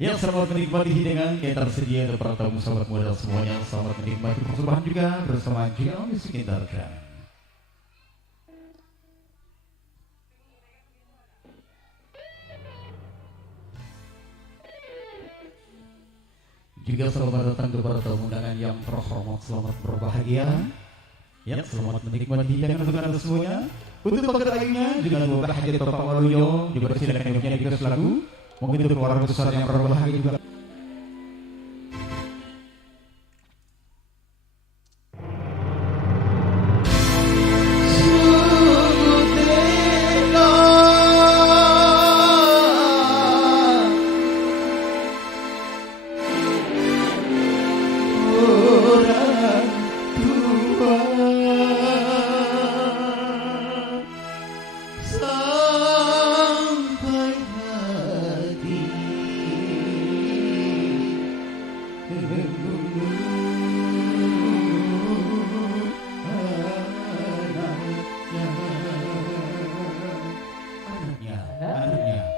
Yang selamat menikmati hidangan yang tersedia untuk para tamu sahabat modal semuanya. Selamat menikmati persembahan juga bersama JL Music Entertainment. Juga selamat datang kepada tamu undangan yang terhormat, selamat berbahagia. Ya, selamat menikmati hidangan untuk anda semuanya. Untuk paket lainnya dengan berbahagia Bapak Waluyo juga silakan menyanyi tiga lagu. Mungkin untuk keluarga besar yang berbahagia juga.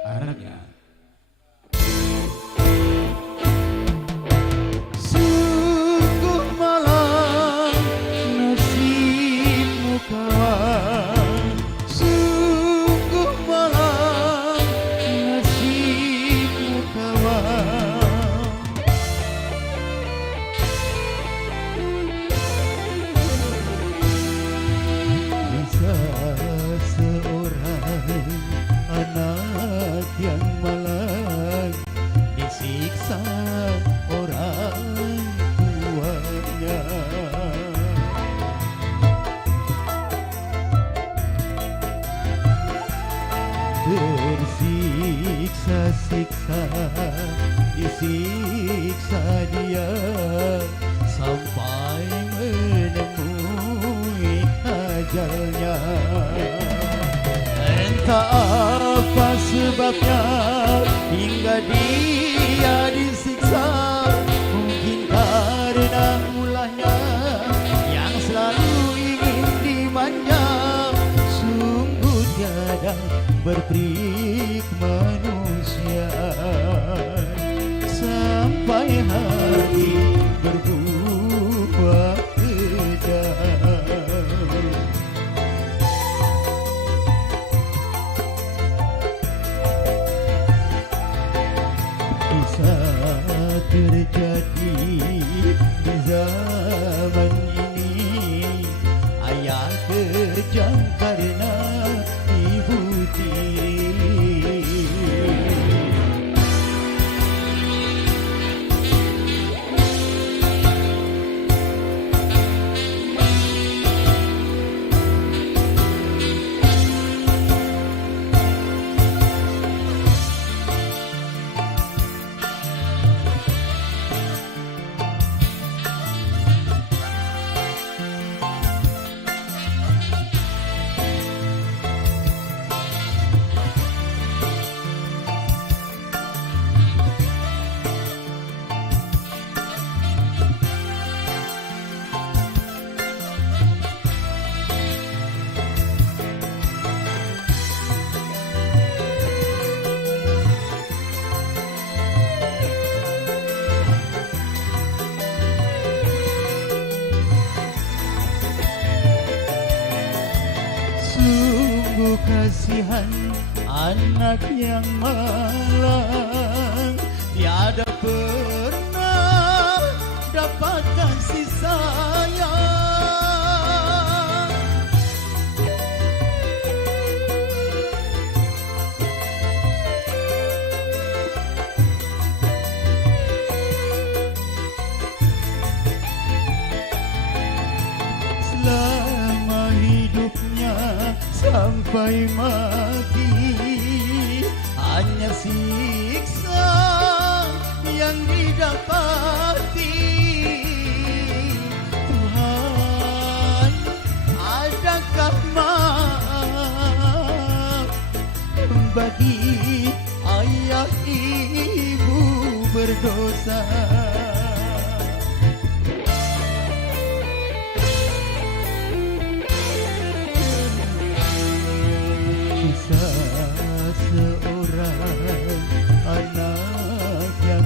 Anaknya. Sungguh malang nasibmu kawan, sungguh malang nasibmu kawan. Bisa seorang anak yang malang disiksa orang tuanya. Tersiksa-siksa disiksa dia sampai menemui ajalnya. Entah apa sebabnya hingga dia disiksa, mungkin karena ulahnya yang selalu ingin dimanja. Sungguh tiada berperik manusia sampai hati berbuah kejam. Bisa terjadi di zaman ini, ayah kejam karena ibu tiri. Sungguh kasihan anak yang malang, tiada pernah dapat kasih sayang. Selama hidupnya sampai mati, hanya siksa yang didapati. Tuhan, adakah maaf bagi ayah ibu berdosa? Bisa seorang anak yang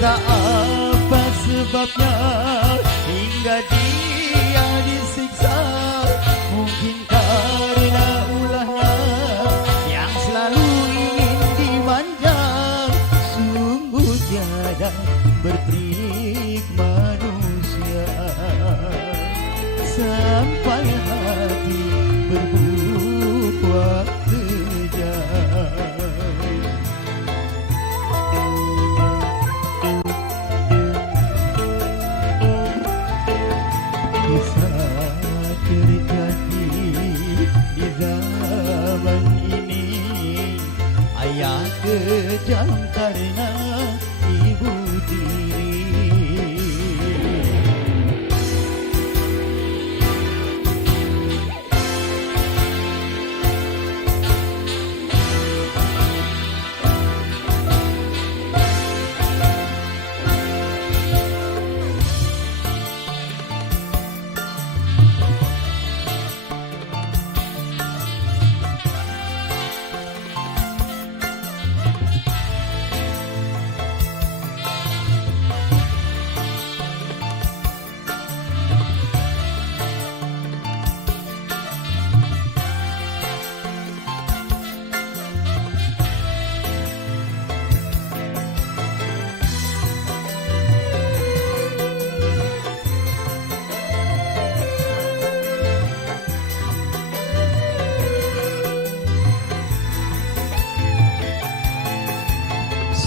Entah apa sebabnya hingga dia disiksa. Mungkin karena ulahnya yang selalu ingin dimanja. Sungguh tiada bertrik manusia sampai hati berbuat kejam. Kisah terjadi di zaman ini. Ayah kejam karena ibu tiri.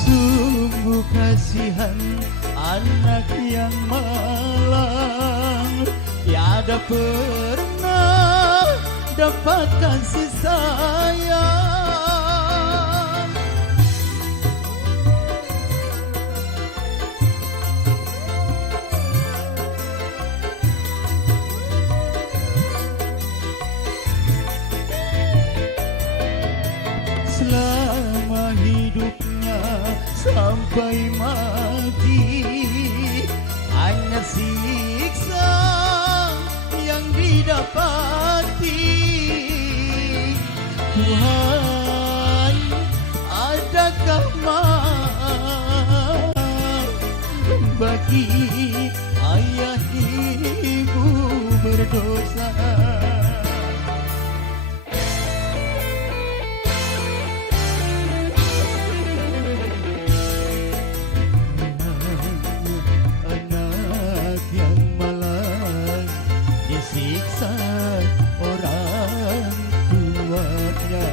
Sungguh kasihan anak yang malang, tiada pernah dapat kasih sayang. Selama hidupnya sampai mati, hanya siksa yang didapati. Tuhan, adakah maaf bagi ayah ibu berdosa? Siksa orang tuanya.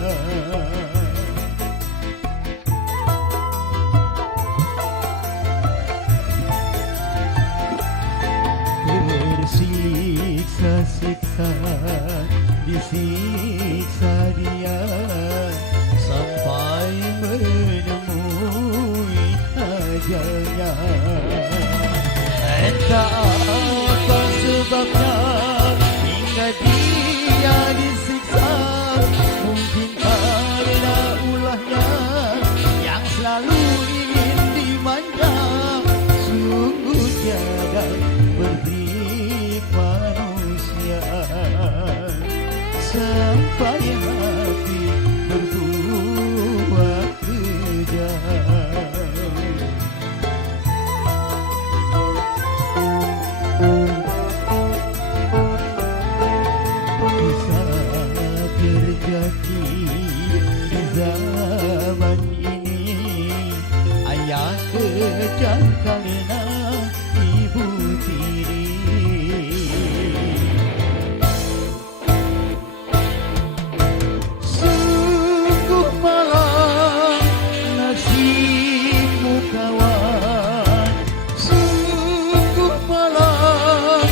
Tersiksa-siksa, disiksa dia sampai menemui ajalnya. Entah apa sebabnya hingga dia disiksa. Mungkin karena ulahnya yang selalu ingin dimanja. Sungguh tiada berdik manusia sampai hati berbuat kejam. Terjadi di zaman ini. Ayah kejam karena ibu tiri. Sungguh malang nasibmu kawan. Sungguh malang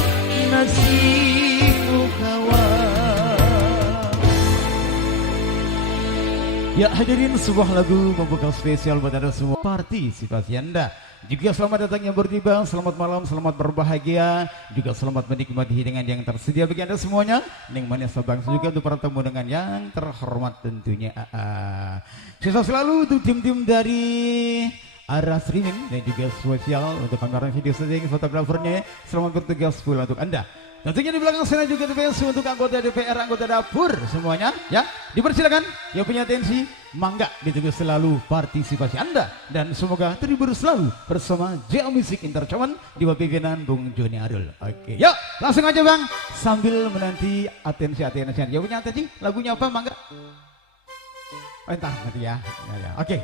nasibmu kawan. Ya hadirin, sebuah lagu membuka spesial buat Anda semua partisipasi Anda. Juga selamat datang yang bertiba, selamat malam, selamat berbahagia. Juga selamat menikmati hidangan yang tersedia bagi Anda semuanya. Neng manis sabang juga untuk bertemu dengan yang terhormat tentunya. Sukses selalu untuk tim-tim dari arah streaming dan juga spesial untuk kamera video setting fotografernya. Selamat bertugas pula untuk Anda. Tentunya di belakang sana juga TPS untuk anggota DPR, anggota dapur semuanya ya. Dipersilakan yang punya atensi, mangga ditunggu selalu partisipasi Anda dan semoga terhibur selalu bersama JA Music Entertainment di bawah pimpinan Bung Joni Arul. Oke, yuk langsung aja Bang sambil menanti atensi. Yang punya atensi lagunya apa mangga? Oh, entar nanti ya. Oke.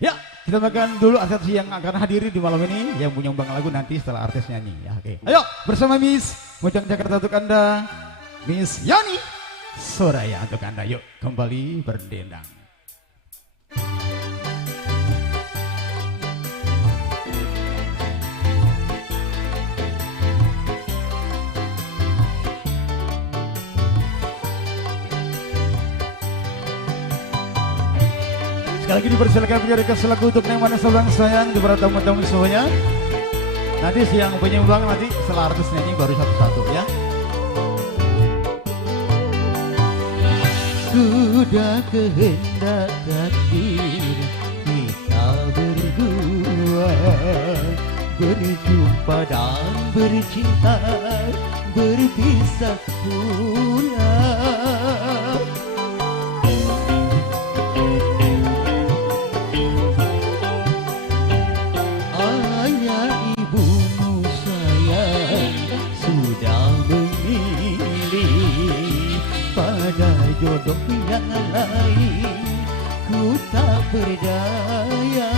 Ya, kita makan dulu artis yang akan hadiri di malam ini yang menyumbang lagu nanti setelah artis nyanyi ya. Oke. Ayo bersama Miss Mojang Jakarta untuk Anda, Miss Yani Soraya untuk Anda. Yuk kembali berdendang. Sekali lagi dipersilakan menjadi lagu untuk yang mana sebang sayang di para tamu-tamu semuanya. Nanti siang penyumbang nanti setelah artis nyanyi baru satu-satu ya. Sudah kehendak takdir kita berdua berjumpa dan bercinta, berpisah pula. Jodoh yang lain, ku tak berdaya,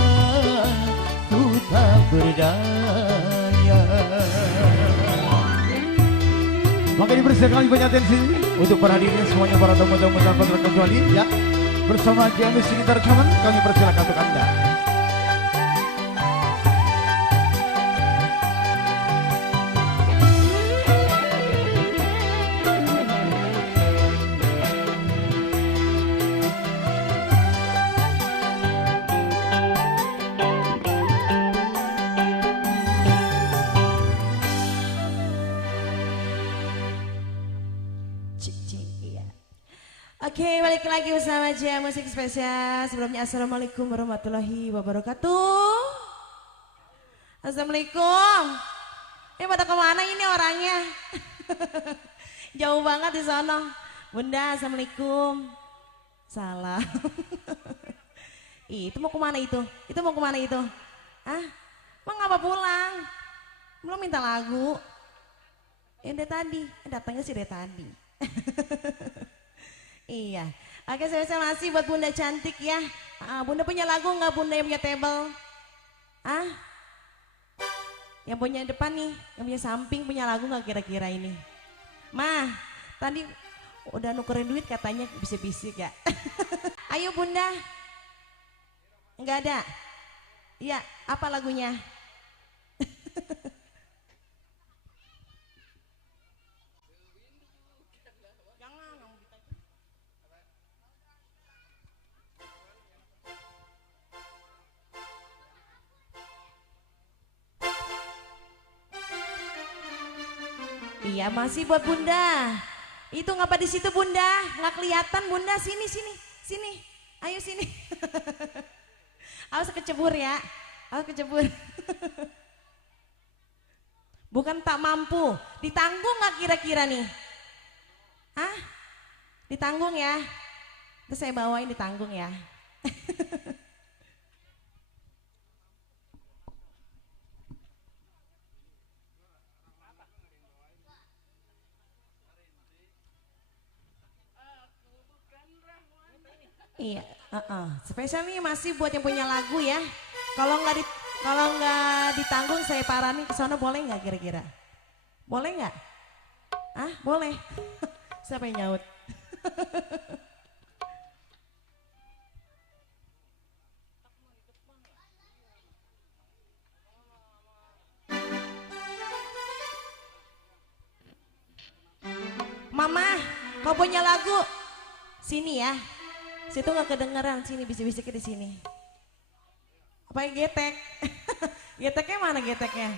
ku tak berdaya. Maka dipersilakan banyak atensi untuk para hadirin semuanya, para tamu-tamu tanpa terkecuali ya. Bersama JA Music Entertainment kami persilakan untuk Anda. Oke, balik lagi bersama JA Musik Spesial. Sebelumnya Assalamualaikum warahmatullahi wabarakatuh. Assalamualaikum. Pada kemana ini orangnya? Jauh banget di sana. Bunda, Assalamualaikum. Salah. Itu mau kemana itu? Itu mau kemana itu? Ah, mau ngapa pulang? Belum minta lagu. Dari tadi, datangnya sih dari tadi. Iya, oke saya masih buat Bunda cantik ya. Bunda punya lagu nggak Bunda yang punya table? Yang punya depan nih, yang punya samping punya lagu nggak kira-kira ini? Mah, tadi udah nukerin duit katanya bisik-bisik ya. Ayo Bunda, nggak ada? Iya, apa lagunya? Iya masih buat Bunda. Itu ngapa di situ Bunda? Nggak kelihatan Bunda. Sini sini sini. Ayo sini. Awas kecebur ya. Awas kecebur. Bukan tak mampu. Ditanggung nggak kira-kira nih? Ditanggung ya. Terus saya bawain ditanggung ya. Iya, spesial nih masih buat yang punya lagu ya. Kalau nggak ditanggung saya paranin ke sana boleh nggak kira-kira? Boleh nggak? Boleh. Siapa yang nyaut? Mama, kau punya lagu? Sini ya. Situ nggak kedengeran, sini bisik-bisiknya di sini. Apa yang getek? Geteknya mana geteknya?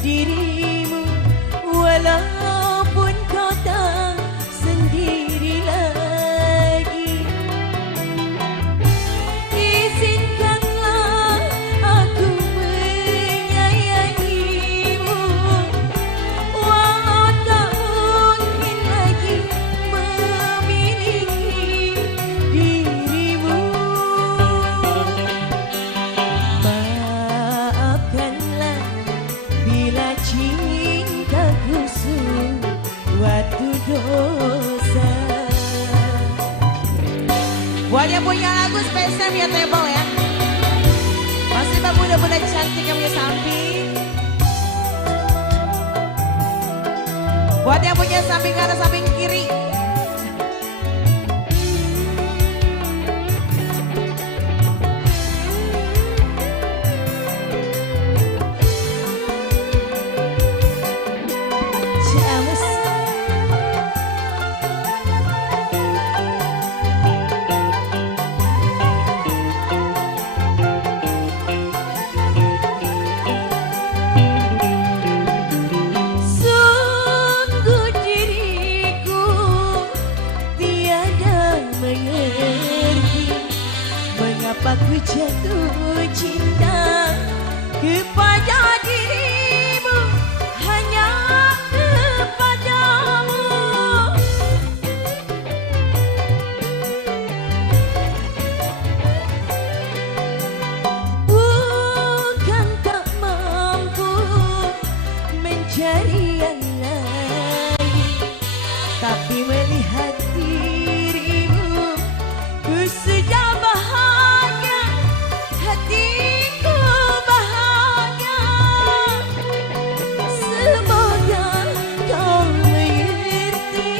dirimu, walaupun kau tak sendiri lagi. Izinkanlah aku menyayangimu, walau tak mungkin lagi memiliki dirimu. Maafkanlah bila cintaku suatu dosa. Buat yang punya lagu spesial ya table ya. Masih pemuda-pemuda cantik yang punya samping. Buat yang punya samping kanan samping kiri. Jealous. Sungguh diriku tiada mengerti mengapa ku jatuh cinta kepada dirimu, hanya kepadamu. Bukan tak mampu mencari yang lain, tapi melihat dirimu ku sudah bahagia, hatiku bahagia. Semoga kau mengerti.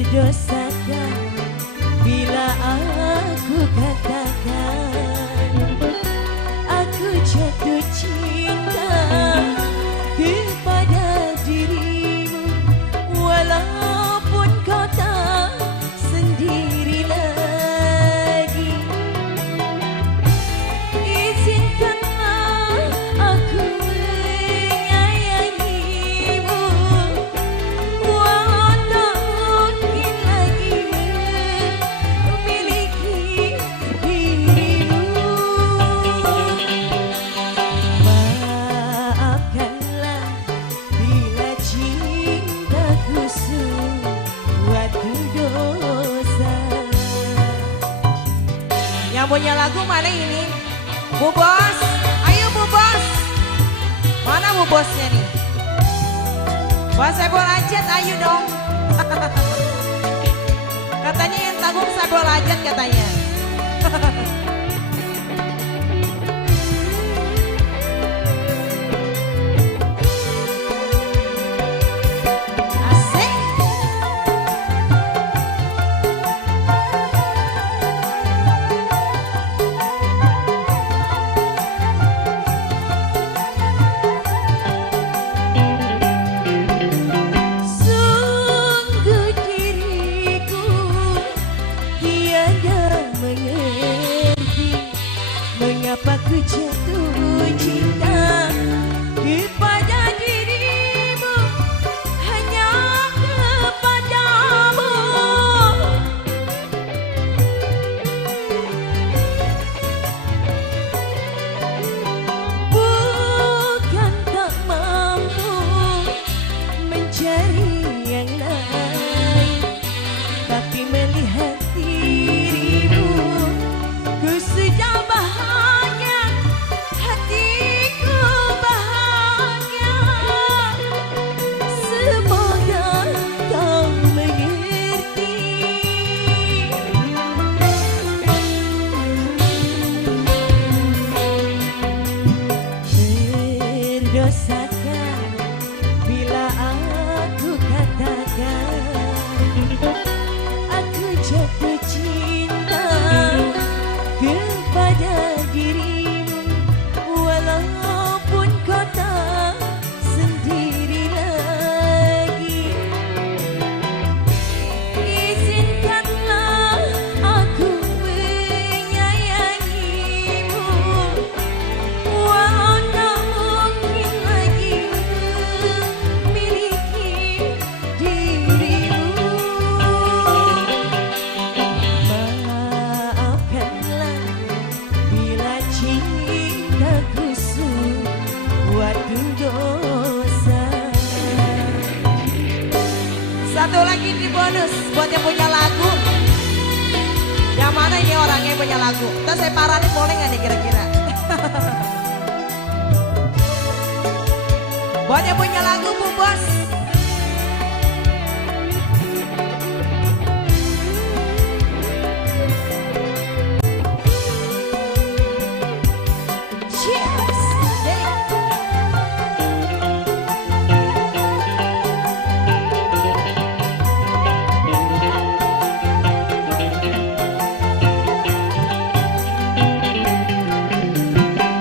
Berdosakah bila aku katakan aku jatuh cinta kepada dirimu, walaupun kau tak sendiri lagi. Izinkanlah aku menyayangimu, walau tak mungkin lagi memiliki dirimu. Maafkanlah bila cintaku suatu dosa. Yang punya lagu mana ini? Bu Bos, ayo Bu Bos. Mana Bu Bosnya nih? Bos Saiful Ajat, ayo dong. Katanya yang tanggung Saiful Ajat katanya. Asik. Sungguh diriku tiada mengerti Satu lagi di bonus buat yang punya lagu. Yang mana ini orangnya yang punya lagu? Ntar saya paranin boleh nggak nih kira-kira? Buat yang punya lagu Bu Bos. Cheers.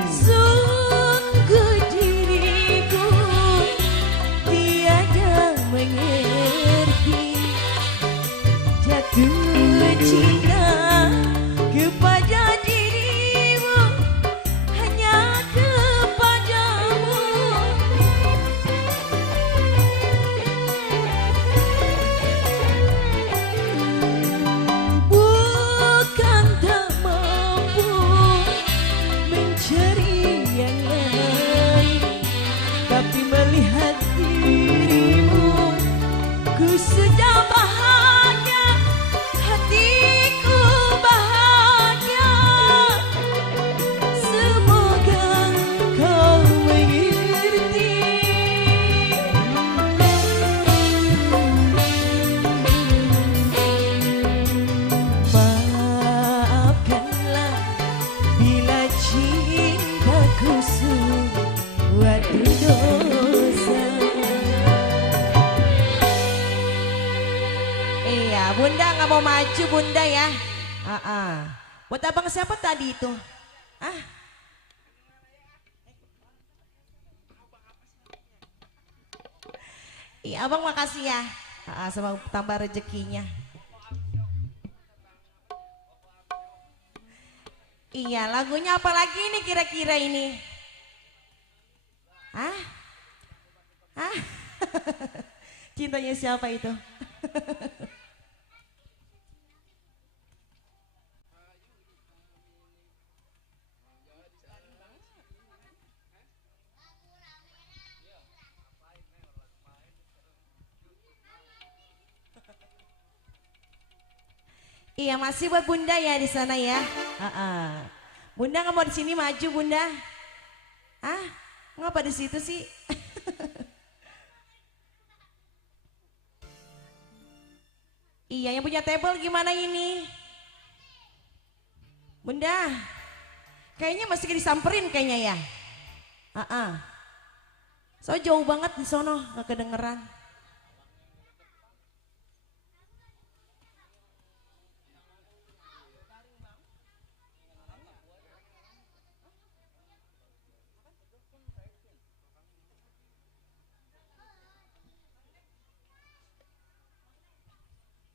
Sungguh diriku tiada mengerti jatuh cinta kepada dirimu, hanya kepadamu. Bukan tak mampu mencari yang lain, tapi melihat dirimu ku sudah bahagia, hatiku bahagia. Semoga kau mengerti. Maafkanlah bila cintaku suatu dosa. Iya, Bunda nggak mau maju Bunda ya. Buat abang siapa tadi itu? Ah, iya abang makasih ya. Sama tambah rezekinya. Iya, lagunya apa lagi nih kira-kira ini? Hah? Hah? Cintanya siapa itu? Iya, masih buat Bunda ya di sana ya. Bunda nggak mau di sini maju Bunda? Ah, ngapa di situ sih? Iya, yang punya table gimana ini? Bunda, kayaknya masih disamperin kayaknya ya. So jauh banget di sono, nggak kedengeran.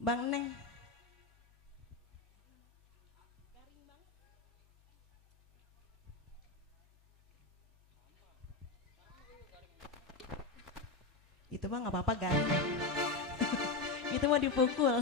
Bang Neng. Itu mah nggak apa-apa garing. Itu mau dipukul.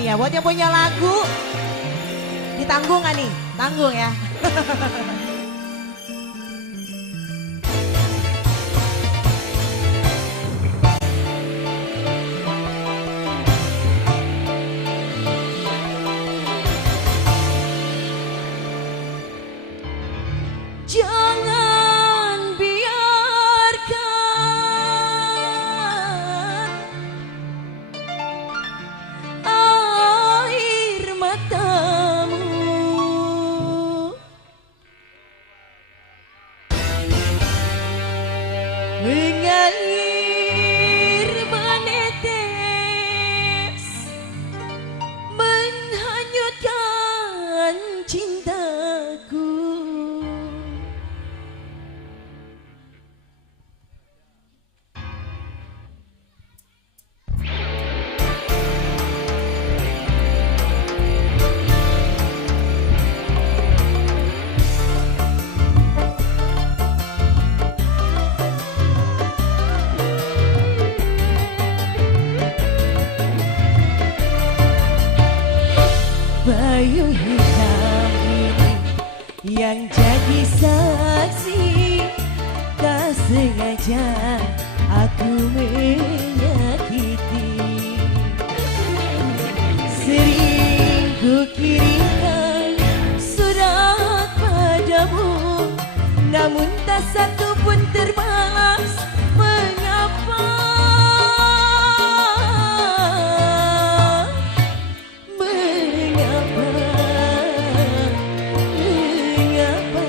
Iya, buat yang punya lagu ditanggung gak nih? Tanggung ya. Jangan biarkan air matamu sengaja aku menyakiti. Sering ku kirimkan surat padamu, namun tak satu pun terbalas. Mengapa? Mengapa? Mengapa?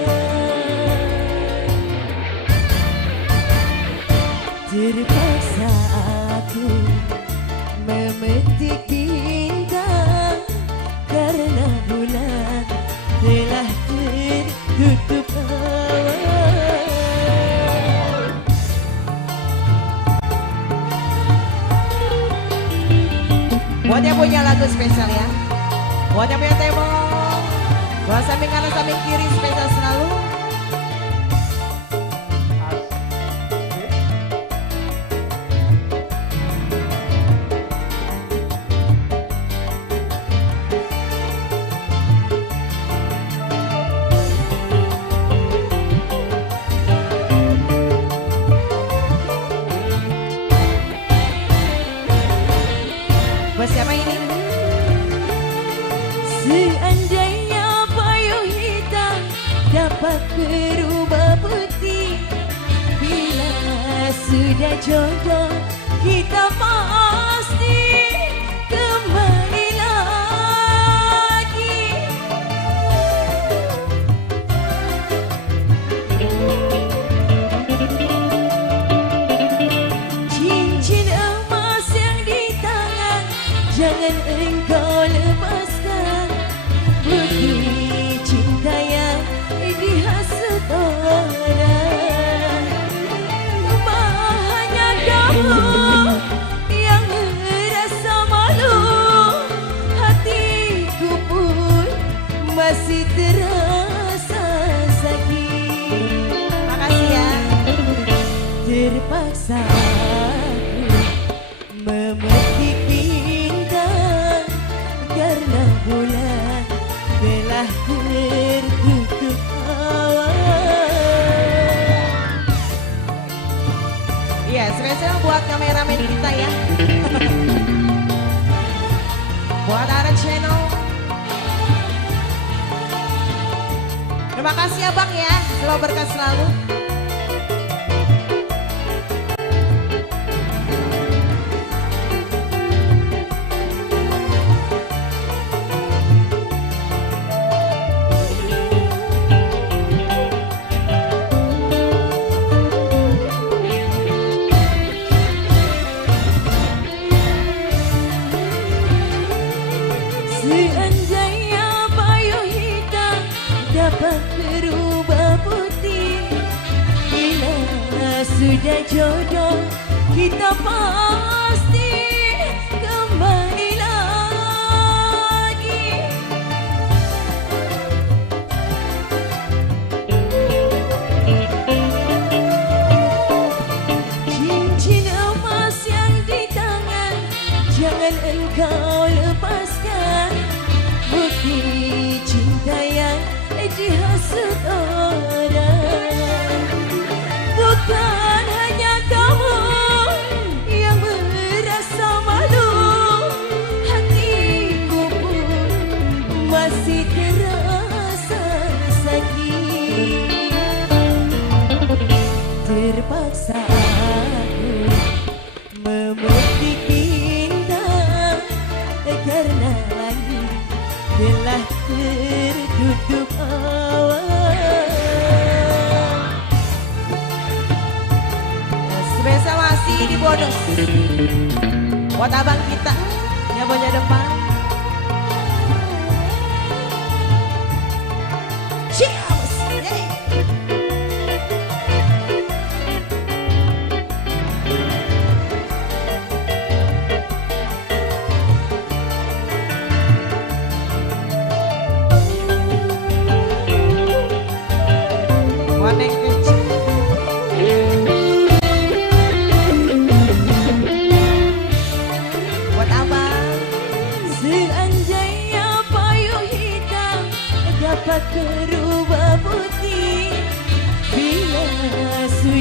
Terpaksa aku memetik bintang karena bulan telah tertutup awan. Buat yang punya lagu spesial ya, buat yang punya tembok, buat samping kanan samping kiri spesial selalu. Buat siapa ini? Seandainya payung hitam dapat berubah putih, bila sudah jodoh kita pasti kembali lagi. Cincin emas yang di tangan jangan engkau lepaskan, bukti cinta yang dihasut orang. Hanya kamu yang merasa malu, hatiku pun masih terasa sakit. Makasih ya. Terpaksa aku memetik bintang karena bulan telah tertutup awan. Iya, spesial buat kameramen kita ya. Buat Aren Channel. Terima kasih ya Bang ya, selalu berkah selalu. Seandainya payung hitam dapat berubah putih, bila sudah jodoh kita pasti kembali lagi. Cincin emas yang di tangan jangan engkau lepaskan, bukti cinta yang dihasut orang. Bukan hanya kamu yang merasa malu, hatiku pun masih terasa sakit. Terpaksa aku memetik bintang karena langit telah tertutup awan. Spesial masih di bonus buat abang kita yang punya depan. Cheers! Yeay! Buat yang kecil. Buat abang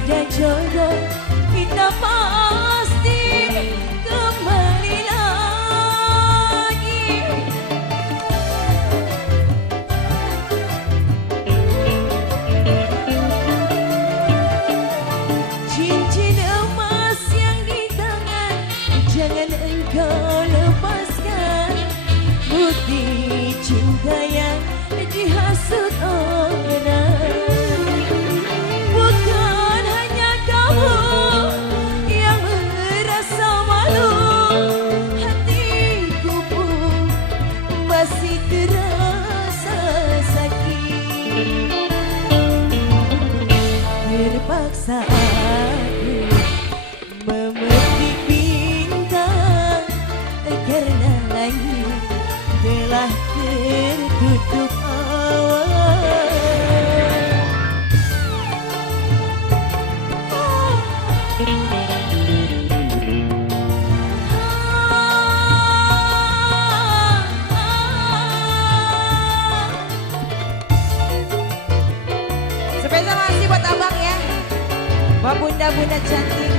sudah jodoh, kita pasti kembali lagi. Cincin emas yang di tangan jangan engkau lepaskan, bukti cinta yang dihasut orang. Bukan hanya kamu yang merasa malu, hatiku pun masih terasa sakit. Terpaksa aku memetik bintang karena langit telah tertutup awan. Spesial masih buat abang ya, buat bunda-bunda cantik.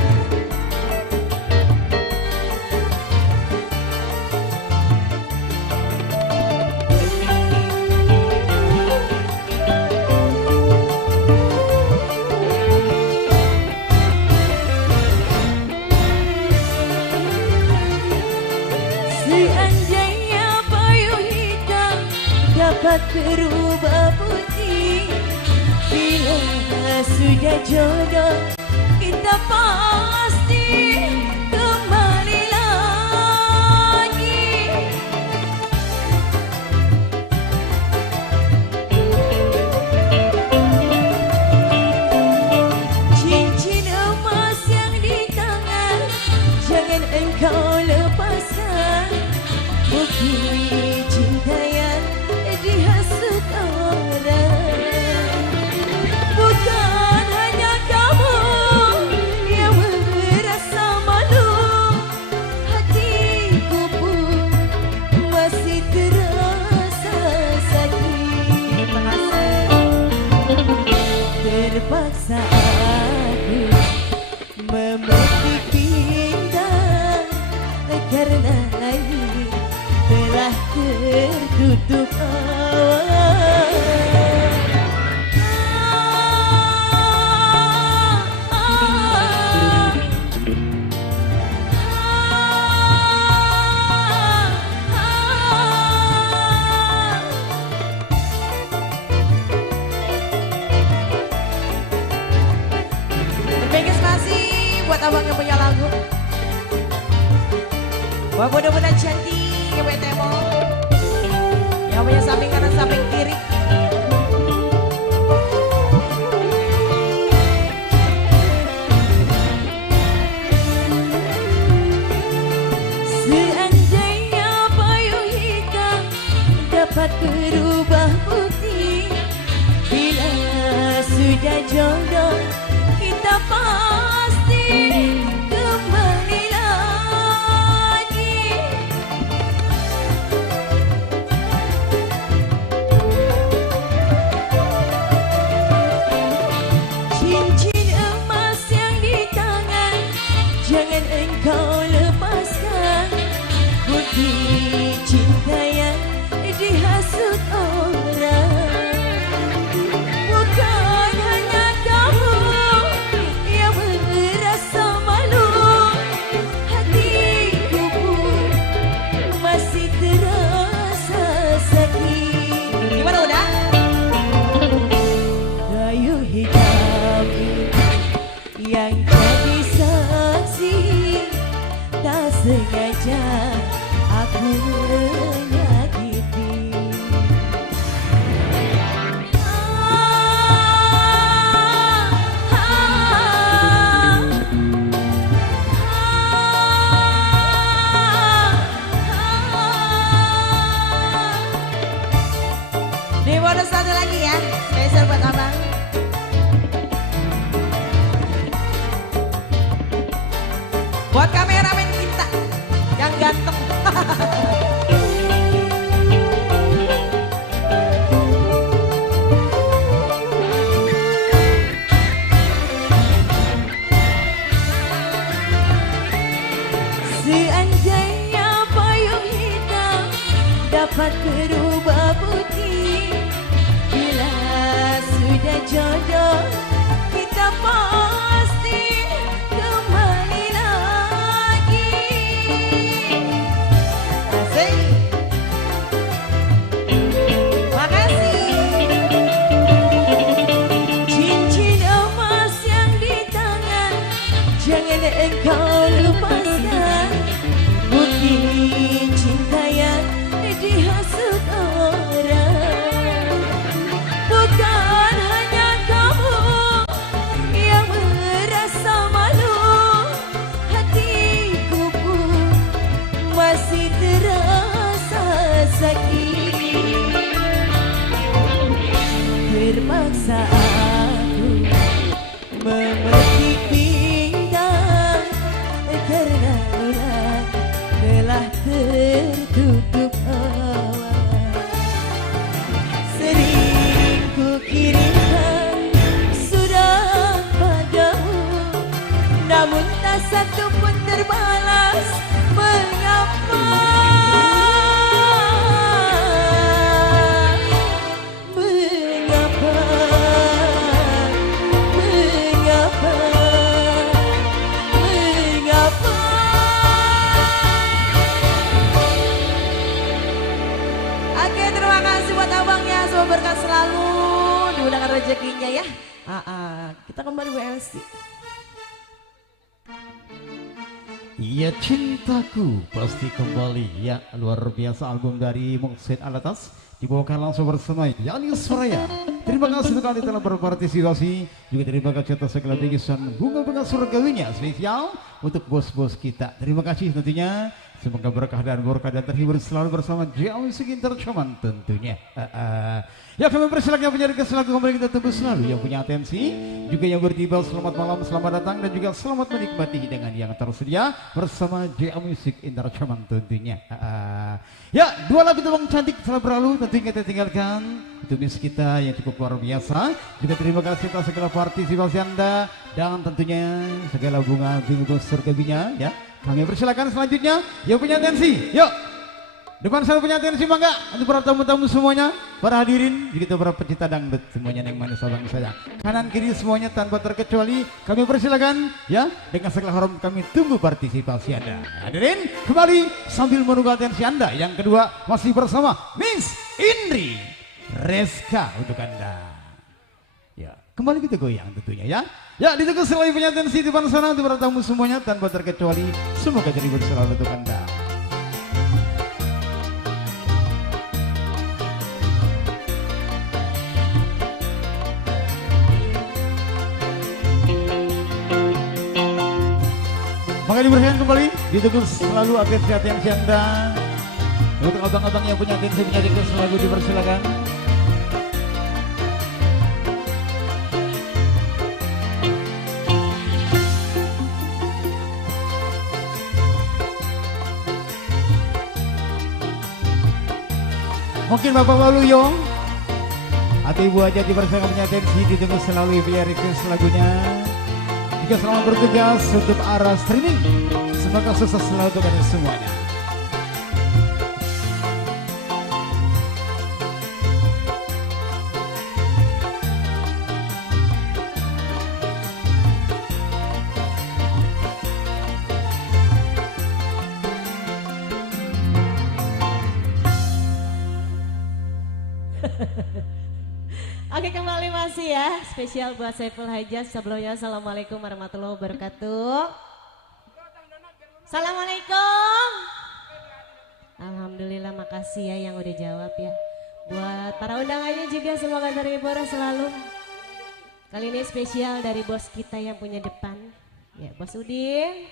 Seandainya payung hitam dapat berubah putih, bila sudah jodoh kita pasti kembali lagi. Cincin emas yang di tangan jangan engkau lepaskan, bukti cinta yang dihasut orang. Bukan hanya kamu yang merasa malu, hatiku pun masih terasa sakit. Terpaksa aku memetik bintang karena langit telah tertutup awan. Terima kasih buat abang yang punya lagu, buat bunda-bunda cantik yang punya temo, yang punya samping kanan samping kiri. Seandainya payung hitam dapat berubah putih, bila sudah jodoh kita pasti kembali lagi. Cincin emas yang di tangan jangan engkau lepaskan, bukti cinta yang dihasut orang. Bukan hanya kamu yang merasa malu, hatiku pun masih terasa sakit. Gimana udah? Kayu hitam yang jadi saksi, tak sengaja aku menyakiti. Di bonus satu lagi ya, spesial buat abang. Buat kameramen kita yang ganteng. dapat berubah budi. Bila sudah jodoh kita pasti kembali lagi. Asik. Makasih. Cincin emas yang di tangan jangan engkau lepaskan. Bukti cinta yang dihasut orang. Bukan hanya kamu yang merasa malu, hatiku pun masih terasa sakit. Terpaksa aku memetik bintang karena bulan telah tertutup awan. Sering ku kirimkan sudah padamu, namun tak satu pun terbalas. Mengapa? Mengapa? Mengapa? Mengapa? Oke, terima kasih buat abangnya, semoga berkah selalu, dimudahkan rezekinya ya. Kita kembali Bu Elsi. Iya cintaku pasti kembali. Ya luar biasa album dari Muhsin Alatas dibawakan langsung bersama Yani Suraya. Terima kasih untuk kalian telah berpartisipasi. Juga terima kasih atas segala bingkisan bunga-bunga surgawinya spesial untuk bos-bos kita. Terima kasih tentunya. Semoga berkah dan terhibur selalu bersama JA Music Entertainment tentunya. Ya kami persilakan yang punya request lagu kembali kita tunggu selalu. Yang punya atensi juga yang bertiba selamat malam, selamat datang dan juga selamat menikmati dengan yang tersedia bersama JA Music Entertainment tentunya. Ya dua lagu tebang cantik telah berlalu tentunya kita tinggalkan untuk miss kita yang cukup luar biasa. Juga terima kasih atas segala partisipasi Anda dan tentunya segala bunga surgawinya ya. Kami persilakan selanjutnya yang punya atensi. Yuk. Depan saya punya atensi mangga untuk para tamu-tamu semuanya, para hadirin, juga para pecinta dangdut semuanya yang manis abang saya. Kanan kiri semuanya tanpa terkecuali kami persilakan ya. Dengan segala hormat kami tunggu partisipasi Anda. Hadirin kembali sambil menunggu atensi Anda. Yang kedua masih bersama Miss Indri Reska untuk Anda. Ya, kembali kita goyang tentunya ya. Ya, ditunggu selalu punya atensi di depan sana untuk para tamu semuanya tanpa terkecuali. Semoga jadi berselalu untuk Anda. Maka diberhentikan kembali, ditunggu selalu atensi Anda. Untuk abang-abang yang punya atensi punya request selalu dipersilakan. Mungkin Bapak Waluyo atau Ibu aja dipersilakan punya atensi, ditunggu selalu via request lagunya. Juga selamat bertugas untuk arah streaming. Semoga sukses selalu untuk kalian semuanya. Oke, kembali masih ya, spesial buat Saiful Hajat. Sebelumnya assalamualaikum warahmatullahi wabarakatuh. Assalamualaikum. Alhamdulillah, makasih ya yang udah jawab ya. Buat para undangannya juga semoga terhibur selalu. Kali ini spesial dari bos kita yang punya depan, ya Bos Udin.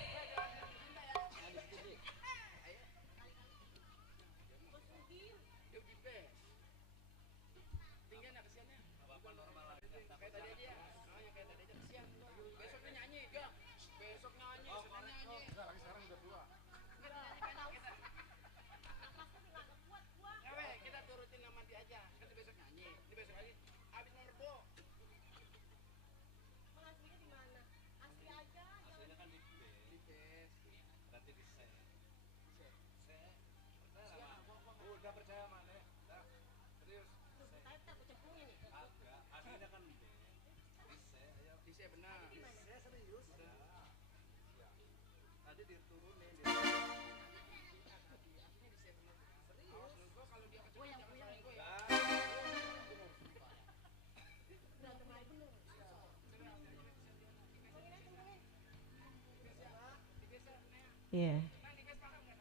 Iya.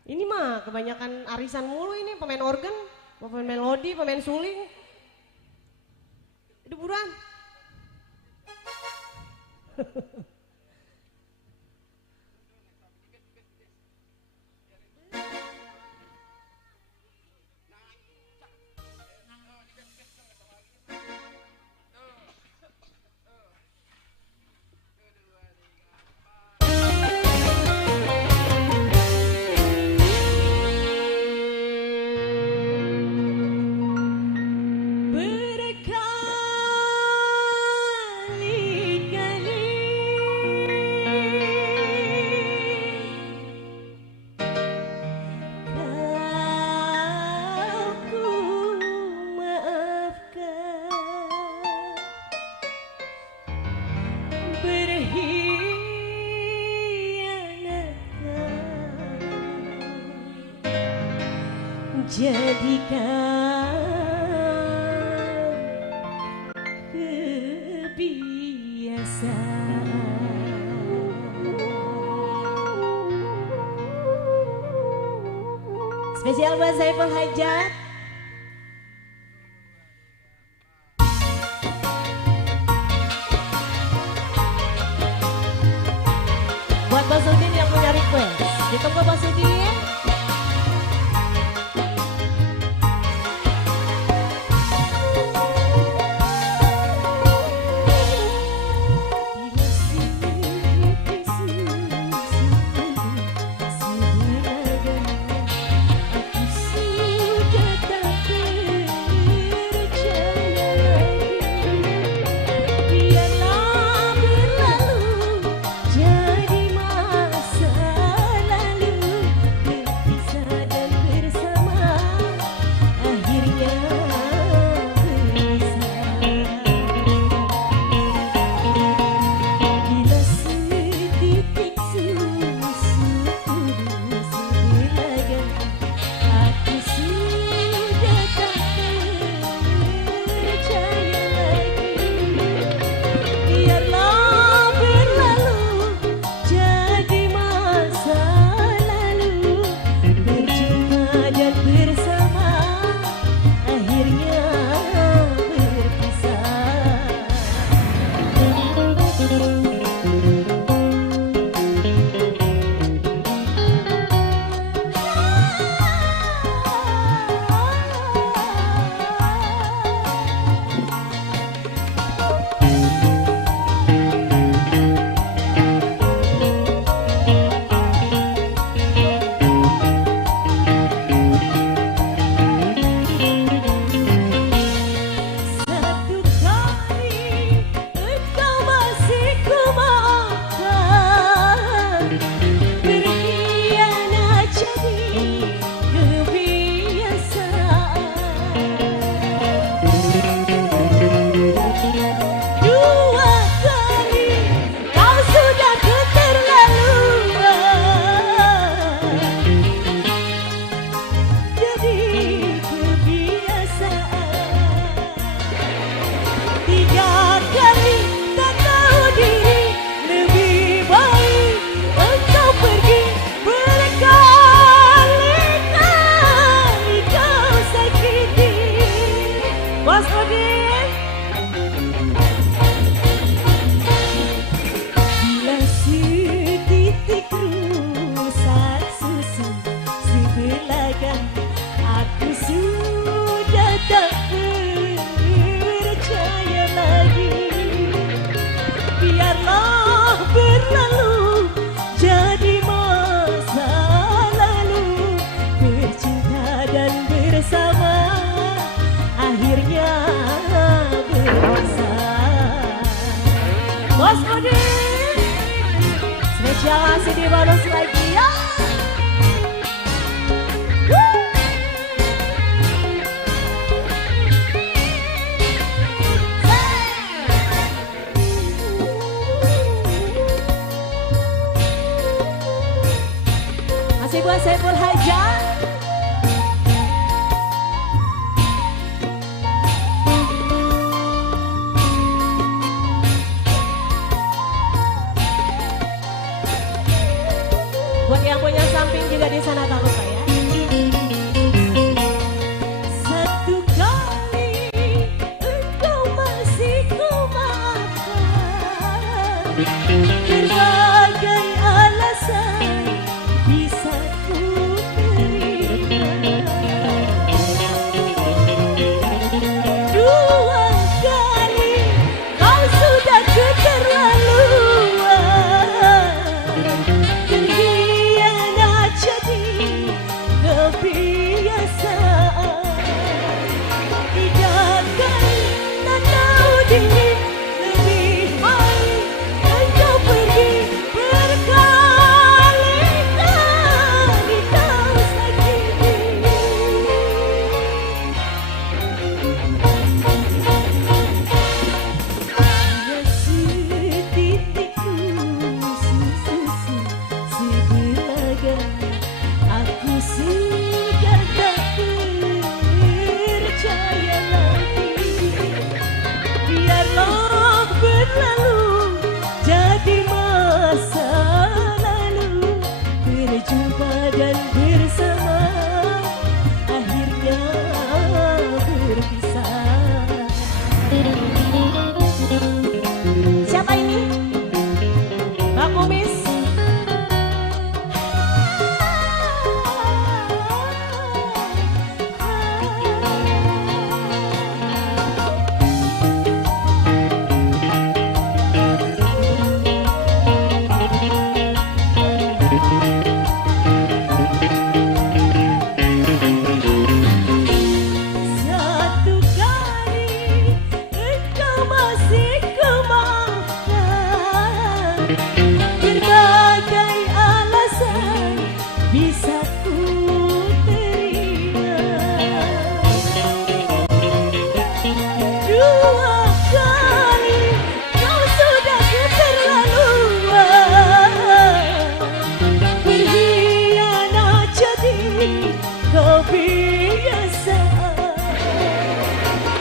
Ini mah kebanyakan arisan mulu ini, pemain organ, pemain melodi, pemain suling. Udah buruan. Jadikan kebiasaan. Spesial buat Saiful Hajat. Buat Bang Sudin yang punya request. Ditunggu Bang Sudin. Spesial masih dibonus lagi ya. Saiful Hajat. Buat yang punya samping juga di sana tak lupa ya. Satu kali engkau masih ku maafkan, berbagai alasan bisa ku terima. Dua kali kau sudah keterlaluan, terhianat jadi kebiasaan. Tiga kali tak tahu diri, lebih baik engkau pergi. Berkali-kali kau sakiti. Hanya setitik susu sebelaga, aku sudah tak percaya lagi. Biarlah berlalu jadi masa lalu, berjumpa dan bersama, akhirnya berpisah. Siapa ini? Mbak Kumis. Satu kali engkau masih ku maafkan, berbagai alasan bisa ku terima. Dua kali kau sudah keterlaluan, berkhianat jadi kebiasaan.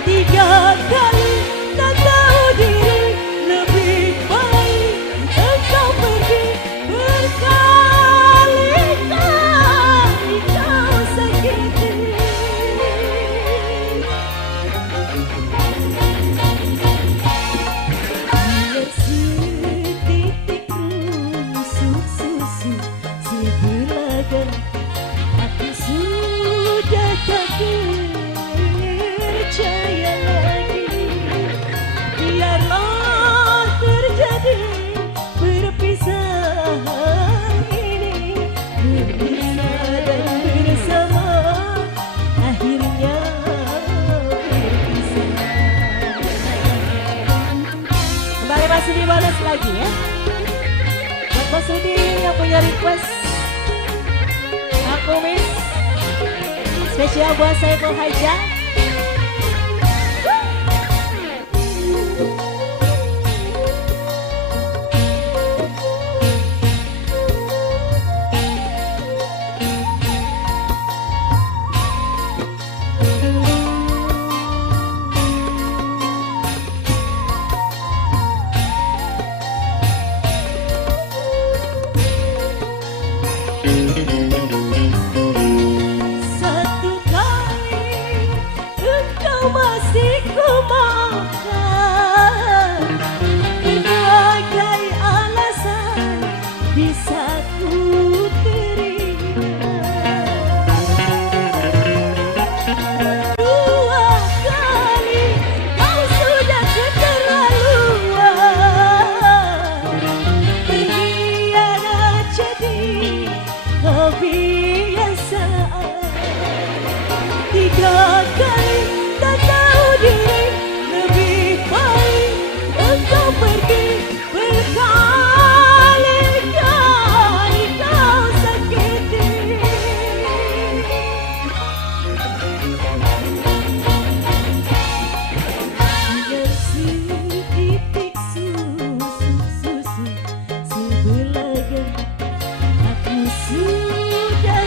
Tiga kali tak tahu diri, lebih baik engkau pergi. Berkali-kali kau sakiti. Biar setitik rusuk susu sebelaga, aku sudah tak percaya lagi. Biarlah terjadi perpisahan ini, berpisah dan bersama, akhirnya berpisah. Kembali masih dibales lagi ya. Buat Bos Udin yang punya request, aku miss spesial buat Saiful Hajat. Satu kali engkau masih ku maafkan, berbagai alasan bisa ku terima. Dua kali kau sudah keterlaluan, berkhianat jadi kebiasaan. Tiga kali tak tahu diri, lebih baik engkau pergi. Berkali-kali kau sakiti. Hanya setitik susu sebelaga, aku sudah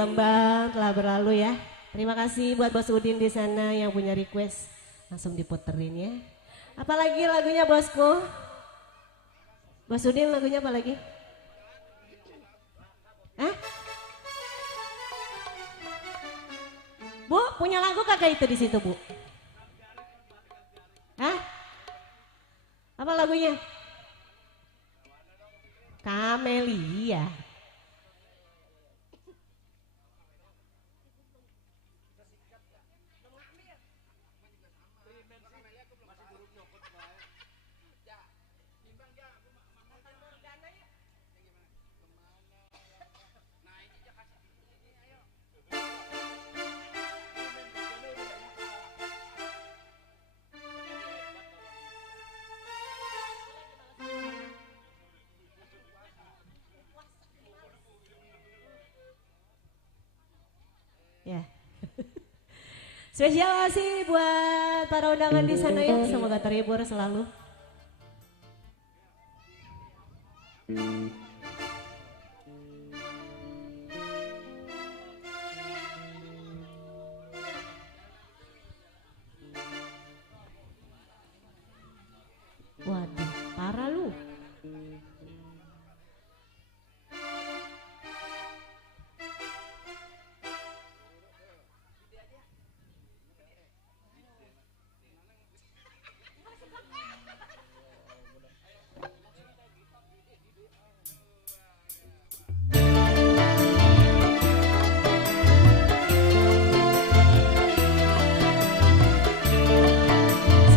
tembang telah berlalu ya. Terima kasih buat Bos Udin di sana yang punya request. Langsung diputerin ya. Apalagi lagunya bosku? Bos Udin lagunya apa lagi? Hah? Bu, punya lagu kagak itu di situ, Bu? Hah? Apa lagunya? Kamelia. Ya. Spesial kasih buat para undangan di sana ya, semoga terhibur selalu. Waduh, parah lu.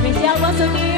Spesial Bos Udin.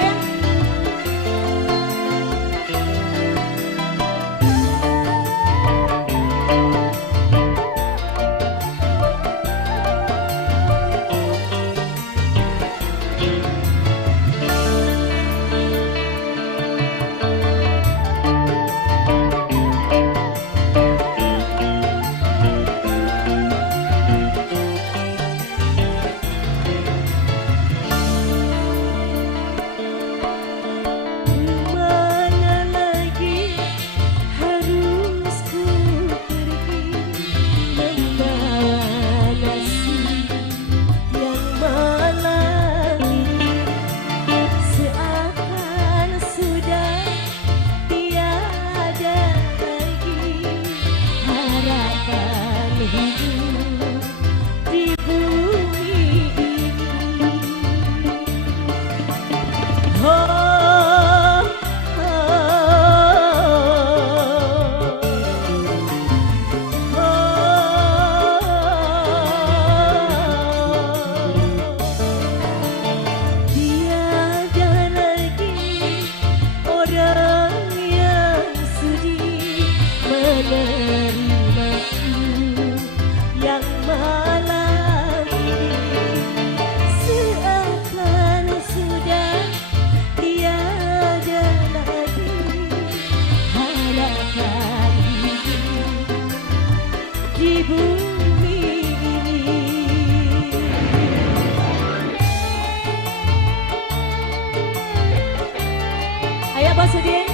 Ayo Bos Udin,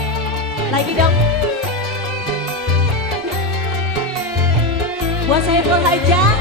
lagi dong. Buat saya Saiful Hajah.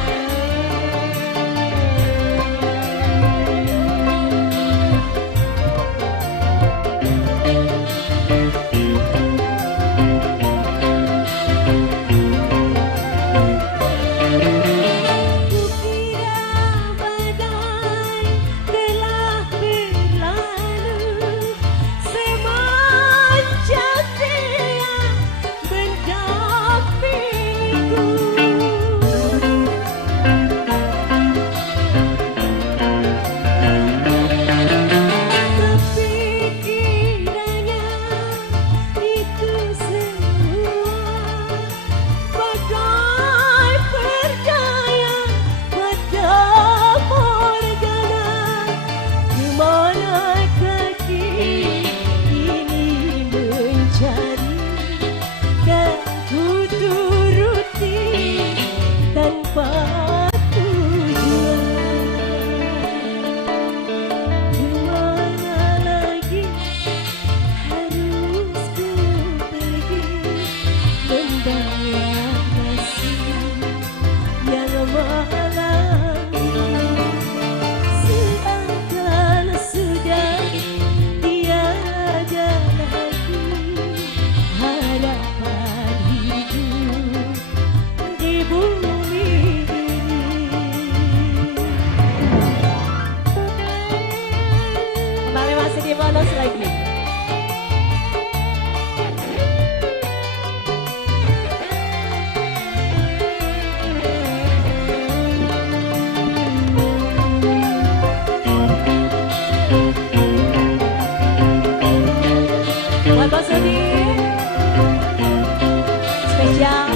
masih di bonus lagi. Buat Bos Udi spesial.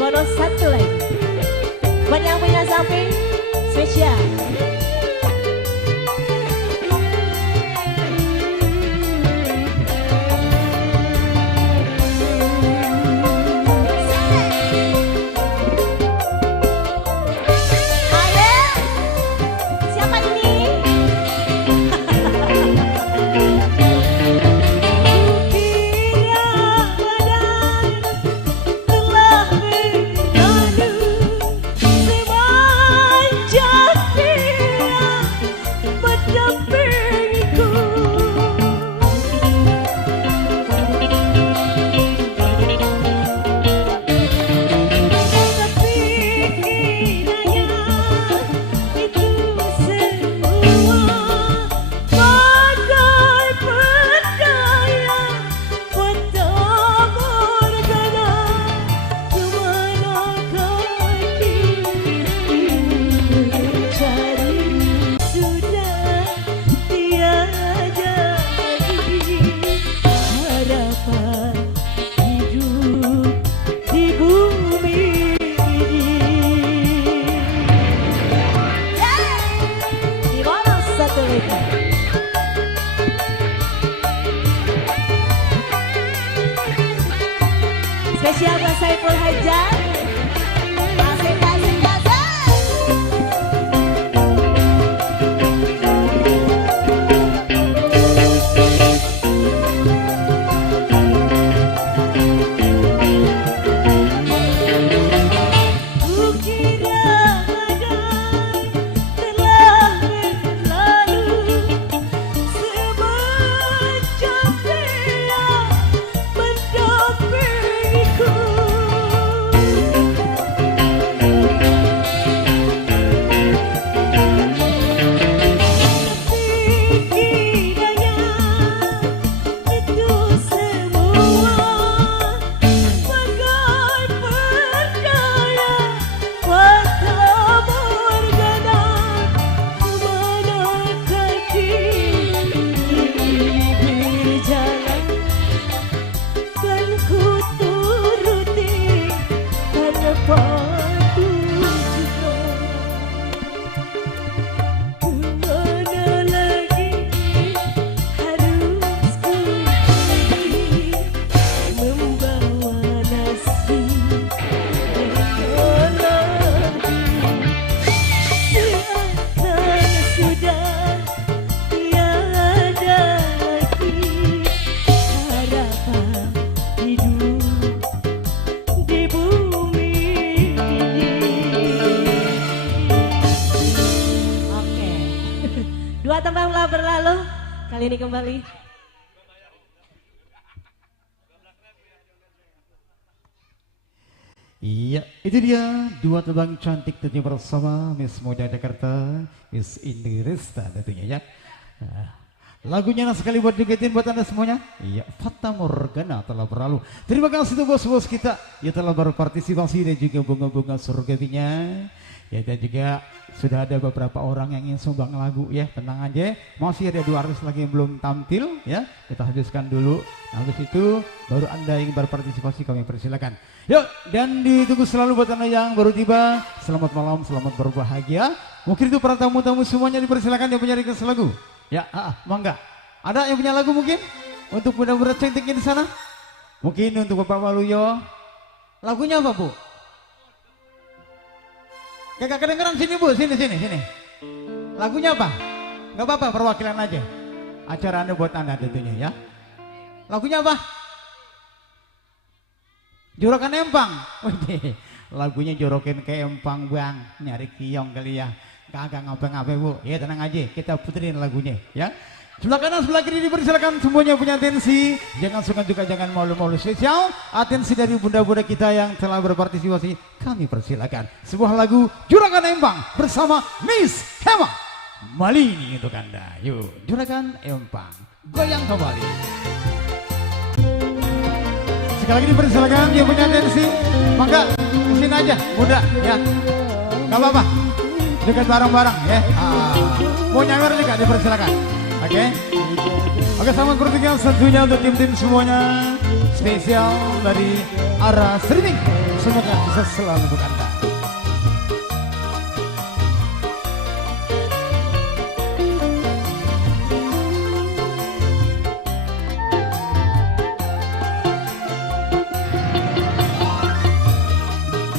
Bonus satu lagi. Buat yang punya samping spesial. Spesial buat Saiful Hajar. Asik, asik, asik. Kukira badai telah berlalu semenjak dia mendampingiku. Dua tembang telah berlalu, kali ini kembali. Iya, itu dia dua tebang cantik tentunya bersama Miss Moda Jakarta, Miss Indrista tentunya ya. Nah, lagunya enak sekali buat digetin buat anda semuanya. Iya, Fata Morgana telah berlalu. Terima kasih tuh bos-bos kita yang telah berpartisipasi dan juga bunga-bunga surgawinya. Ya, dan juga sudah ada beberapa orang yang ingin sumbang lagu ya, tenang aja. Masih ada 2 artis lagi yang belum tampil ya. Kita habiskan dulu. Nah, habis itu baru anda yang berpartisipasi kami persilakan. Yuk, dan ditunggu selalu buat anda yang baru tiba. Selamat malam, selamat berbahagia. Mungkin itu para tamu-tamu semuanya dipersilakan yang punya request lagu. Ya, mangga. Ada yang punya lagu mungkin? Untuk bunda-bunda cantiknya di sana? Mungkin untuk Bapak Waluyo. Lagunya apa, Bu? Gak kedengeran sini, Bu. Sini. Lagunya apa? Gak apa-apa, perwakilan aja. Acara anda buat anda tentunya ya. Lagunya apa? Jorokan Empang. Wih, lagunya jorokin ke Empang, Bang. Nyari kiong kali ya. Kagak ngapa-ngapa, Bu. Ya tenang aja, kita puterin lagunya ya. Sebelah kanan, sebelah kiri dipersilakan semuanya punya atensi. Jangan sungkan juga, jangan malu-malu. Spesial atensi dari bunda-bunda kita yang telah berpartisipasi. Kami persilakan sebuah lagu Juragan Empang bersama Miss Hema Malini untuk anda. Yuk, Juragan Empang, goyang kembali. Sekali lagi dipersilakan yang punya atensi. Mangga kesini aja, bunda ya. Gak apa-apa, dekat bareng-bareng ya. Mau nyawer juga dipersilakan. Oke, selamat bertiga tentunya untuk tim-tim semuanya. Spesial dari arah streaming. Semoga bisa selalu untuk anda.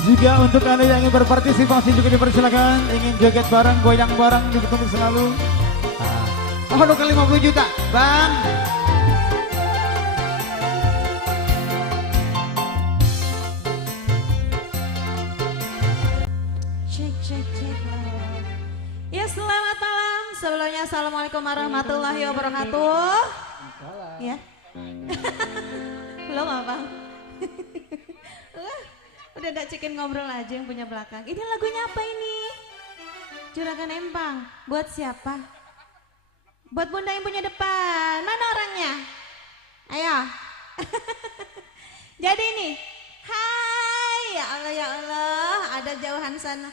Juga untuk anda yang ingin berpartisipasi juga dipersilakan. Ingin joget bareng, goyang bareng, ditunggu selalu. Oh, ke 50 juta, Bang. Cek. Ya, selamat malam. Sebelumnya assalamualaikum warahmatullahi wabarakatuh. Ya. Belum apa? Udah gak cekin ngobrol aja yang punya belakang. Ini lagunya apa ini? Juragan Empang. Buat siapa? Buat bunda yang punya depan. Mana orangnya? Ayo. Jadi ini. Hai, ya Allah, ada jauhan sana.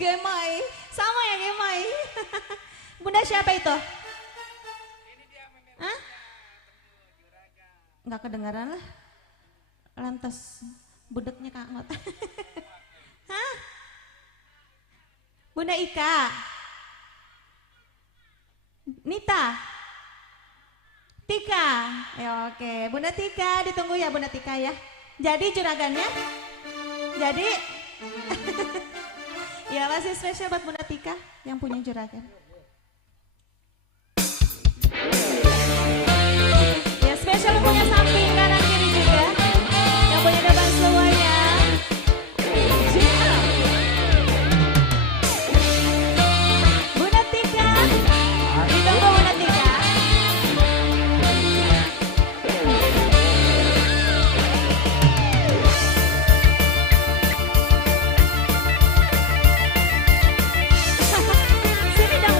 Gemai, sama ya Gemai. Bunda siapa itu? Hah? Nggak kedengaran lah. Lantas budeknya Kak Ngot. Hah? Bunda Ika. Nita, Tika, ya oke, Bunda Tika ditunggu ya Bunda Tika ya. Jadi juragannya, jadi, ya masih spesial buat Bunda Tika yang punya juragan. Ya spesial punya samping kanan kiri juga, yang punya depan semuanya. Sini dong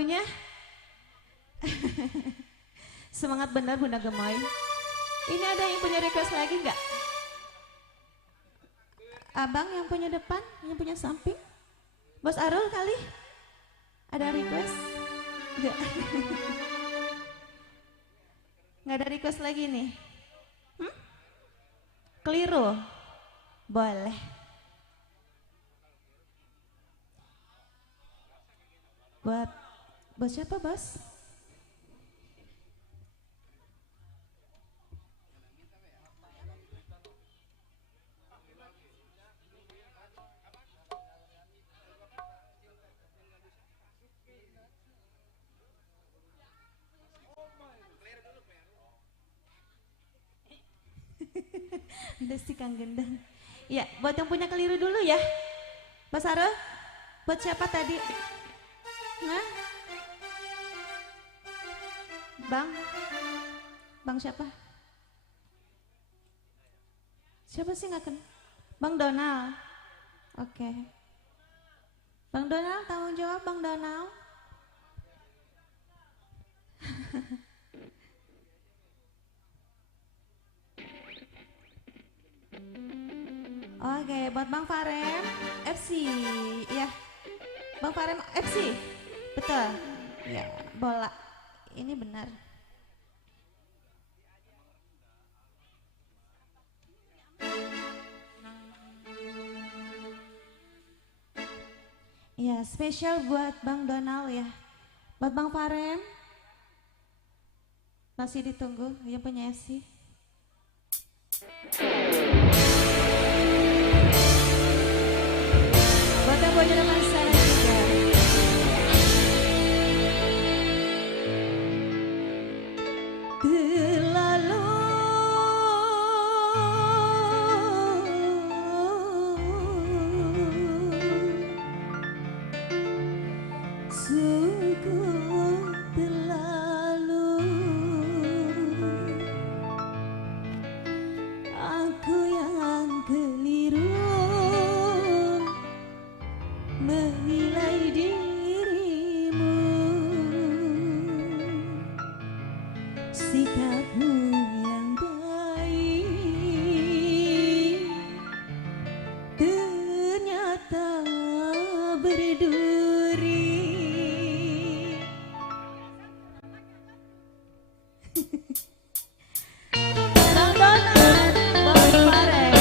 lagunya? Semangat benar Bunda Gemoy. Ini ada yang punya request lagi nggak? Abang yang punya depan, yang punya samping? Bos Arul kali? Ada request? Enggak. Nggak ada request lagi nih. Keliru? Boleh. Buat siapa, Bos? Udah sih Kang Gendang. Ya, buat yang punya keliru dulu ya. Mas Arul, buat siapa tadi? Hah? Bang siapa? Siapa sih nggak kenal? Bang Donald. Oke. Bang Donald, tanggung jawab Bang Donald. Oke, buat Bang Farem FC, ya. Bang Farem FC, betul. Ya, bola. Ini benar. Ya, spesial buat Bang Donald ya. Buat Bang Farem, masih ditunggu yang punya FC. Buat yang punya teman saya juga. Terlalu sungguh terlalu aku yang keliru menilai dirimu, sikapmu yang baik ternyata berduri. Bang Donald, Bang Farem.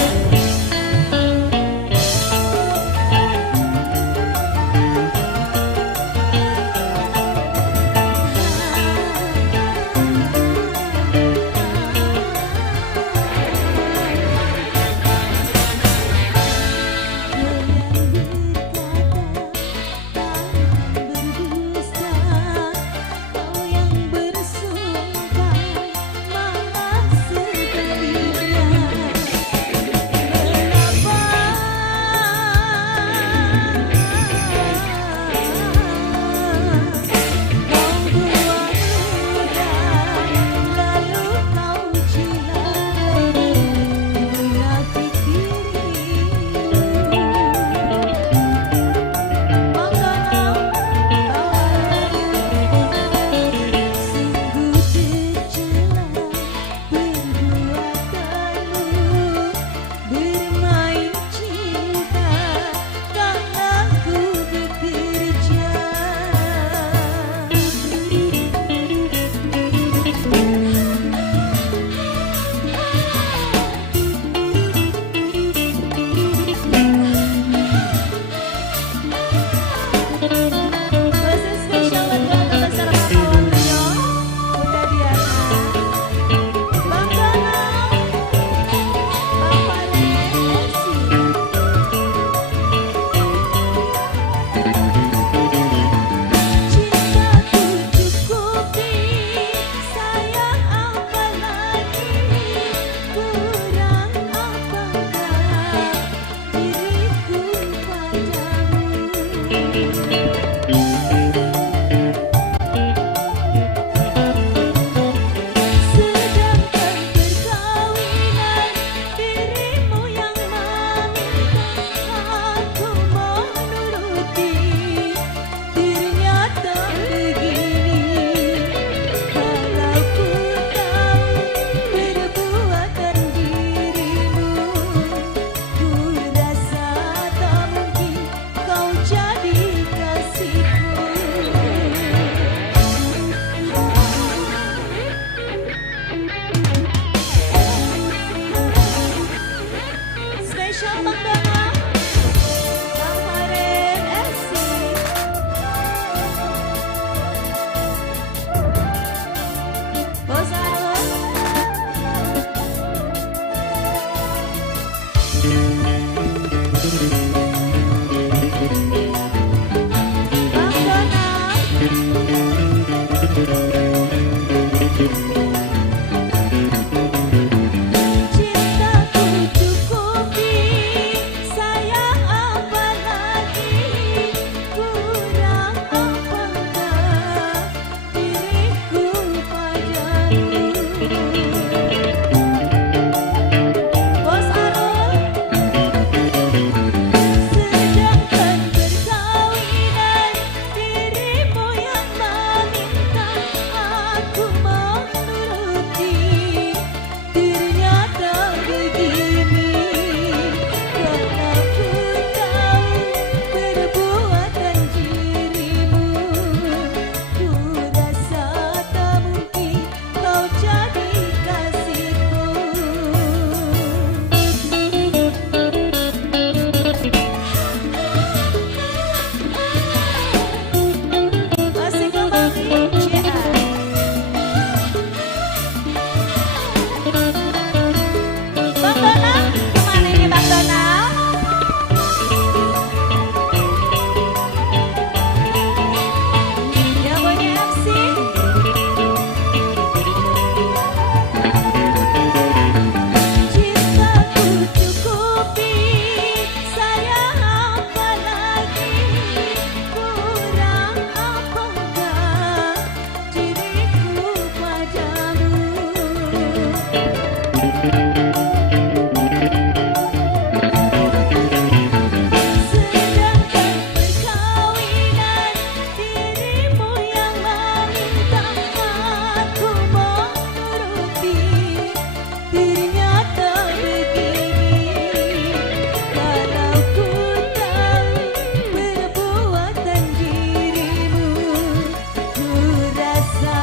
Rasa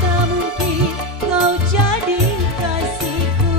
tak mungkin kau jadi kasihku.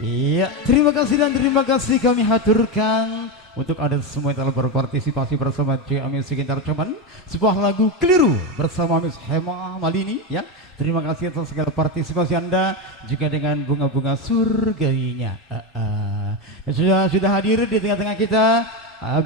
Iya, terima kasih dan terima kasih kami haturkan untuk Anda semua yang telah berpartisipasi bersama JA Music Entertainment. Sebuah lagu Keliru bersama Miss Hema Malini ya. Terima kasih atas segala partisipasi Anda juga dengan bunga-bunga surgainya. Dan sudah hadir di tengah-tengah kita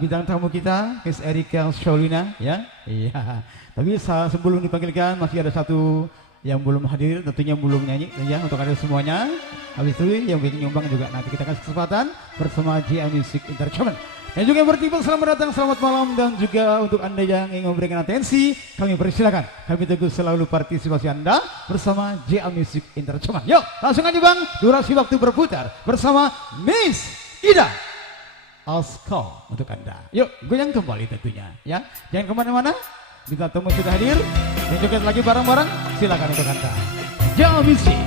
bintang tamu kita Miss Erika Sholina ya. Iya. Tapi sebelum dipanggilkan masih ada satu yang belum hadir, tentunya belum nyanyi ya untuk Anda semuanya. Habis itu yang ingin nyumbang juga nanti kita kasih kesempatan bersama JA Music Entertainment. Dan juga yang bertimbang selamat datang, selamat malam, dan juga untuk Anda yang ingin memberikan atensi kami persilakan. Kami tunggu selalu partisipasi Anda bersama JA Music Entertainment. Yuk langsung aja Bang, durasi waktu berputar bersama Miss Ida Asko untuk Anda. Yuk goyang kembali tentunya ya. Jangan kemana-mana, bintang tamu sudah hadir dan joget lagi bareng-bareng, silakan untuk Anda. JA Music.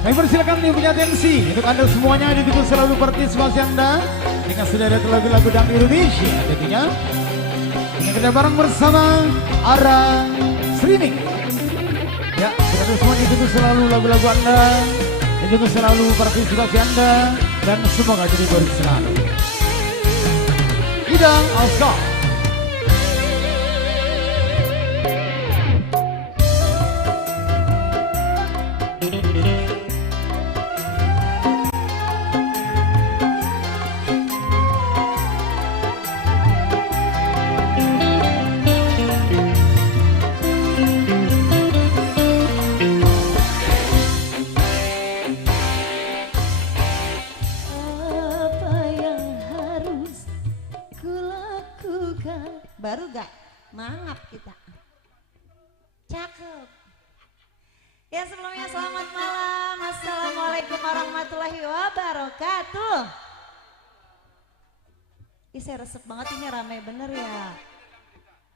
Kami persilakan yang punya atensi untuk Anda semuanya, ditunggu selalu partisipasi Anda dengan sudah ada lagu-lagu dangdut Indonesia tentunya. Dengan kita bareng bersama Ara Streaming. Ya, kita semua ditunggu selalu lagu-lagu Anda, ditunggu selalu partisipasi Anda, dan semoga jadi baru selalu. Ida Asko. Baru gak? Mangap kita. Cakep. Ya sebelumnya selamat malam. Assalamualaikum warahmatullahi wabarakatuh. Ih saya resep banget ini, ramai bener ya.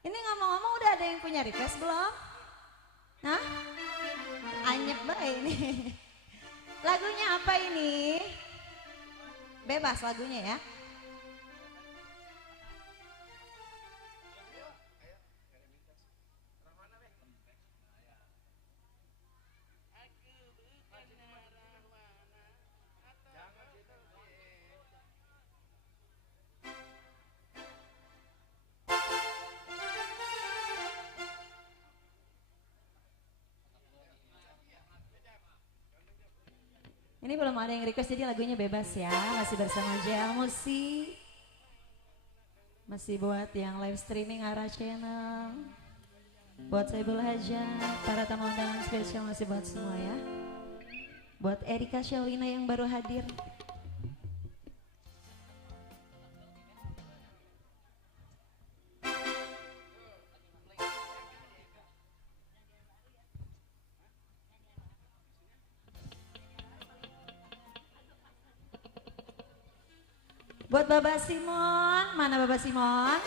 Ini ngomong-ngomong udah ada yang punya request belum? Hah? Anyep baik ini. Lagunya apa ini? Bebas lagunya ya. Ini belum ada yang request jadi lagunya bebas ya. Masih bersama JA Music. Masih buat yang live streaming Ara Channel. Buat Saibul Haja, para tamu undangan spesial masih buat semua ya. Buat Erika Sholina yang baru hadir. Buat Bapak Simon, mana Bapak Simon?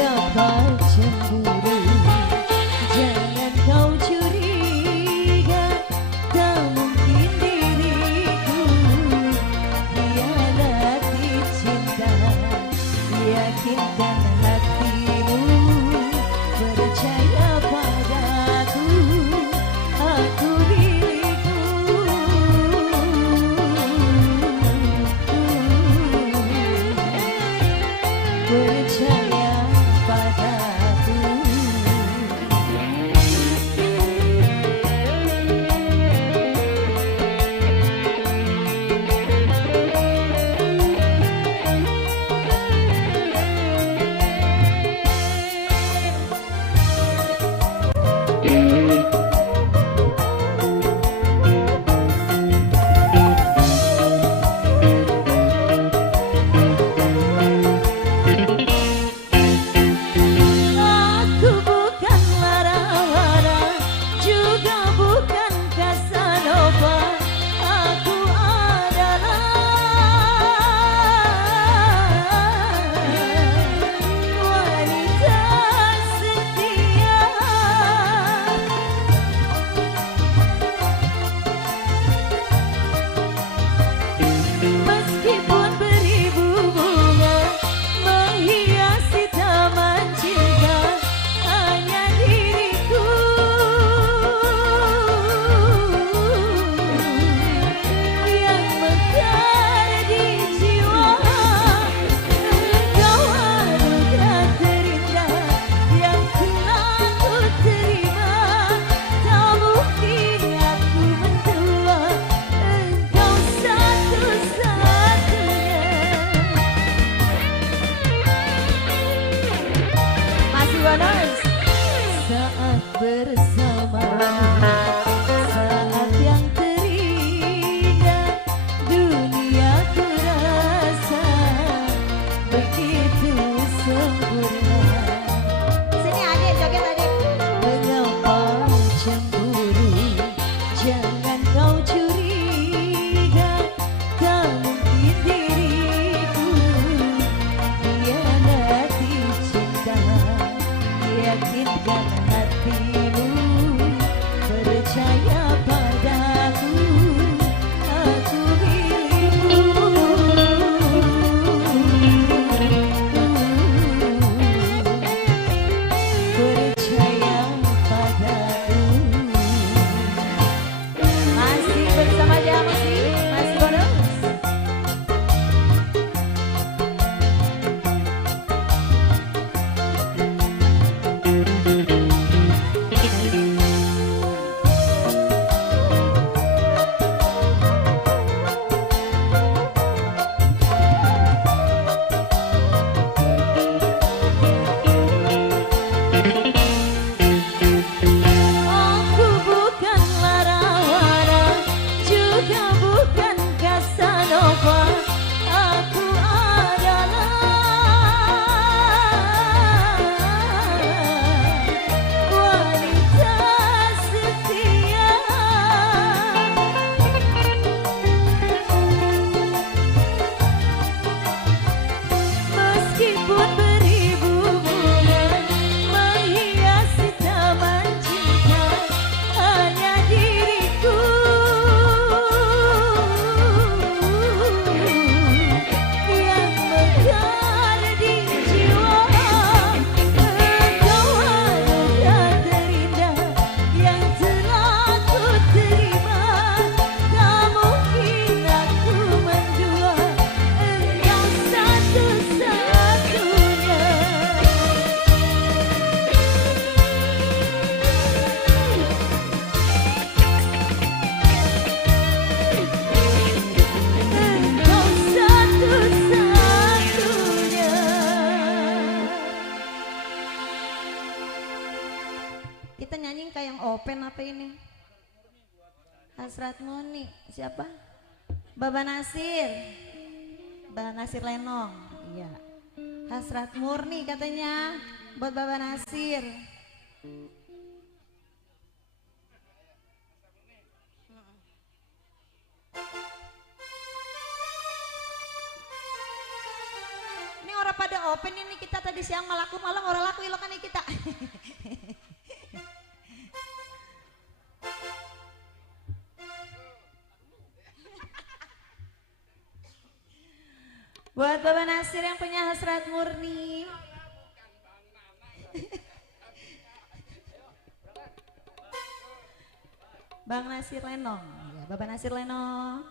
mengapa cemburu? Jangan kau curiga, tak mungkin diriku hianati cinta. Yakinkan hatimu, percaya padaku, aku milikmu. Percaya padaku. Aku bukan Larawara, juga bukan Casanova. Aku adalah wanita setia. Meskipun beribu bunga menghiasi taman cinta, hanya diriku yang mekar di jiwa. Engkau anugerah terindah yang telah ku terima. Tak mungkin aku mendua, engkau satu-satunya. Masih bonus. Saat bersamamu, saat yang terindah dunia ku rasa begitu sempurna. Sini adik, joget adik. Mengapa cemburu? Jangan kau curiga, tak mungkin diriku hianati cinta. Yakinkan hatimu, percaya padaku, aku milikmu. Percaya padaku. Masih bersama Jamusi, masih bonus. Aku bukan Larawara, juga bukan Casanova. Aku adalah wanita setia. Meskipun beribu bunga menghiasi taman cinta, hanya diriku yang mekar di jiwa. Engkau anugerah terindah yang telah ku terima. Tak mungkin aku mendua, engkau satu-satunya. Engkau satu-satunya. Kita nyanyiin kayak yang open apa ini? Hasrat Murni. Siapa? Baba Nasir. Baba Nasir Lenong. Iya. Hasrat Murni katanya buat Baba Nasir. Ini orang pada open ini kita kita tadi siang malaku malam orang laku ilokan kita. Buat Bapak Nasir yang punya hasrat murni. Bang Nasir Lenong, ya, Bapak Nasir Lenong.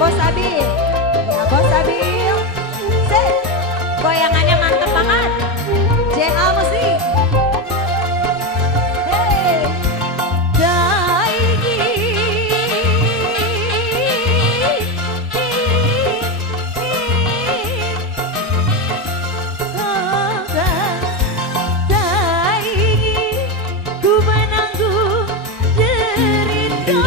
Bos Abil, ya Bos Abil, goyangannya mantep banget, JA Musik. Hey, ku menanggung derita.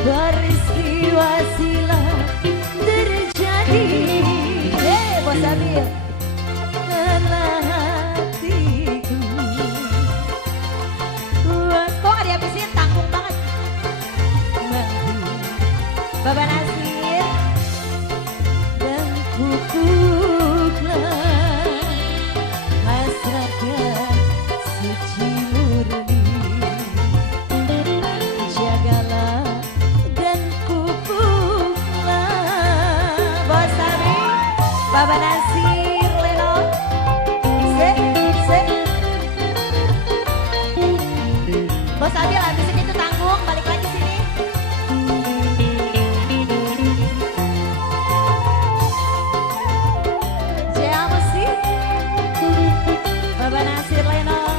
Peristiwa silam terjadi, Bos Abil, dalam hatiku. Kok gak dihabisin, tanggung banget. Bapak Nasir dan pupuklah hasratnya suci murni. Jagalah Bapak Nasir Lenong, Bos Abil habisin itu tanggung, balik lagi sini. JA Musik, Bapak Nasir Lenong.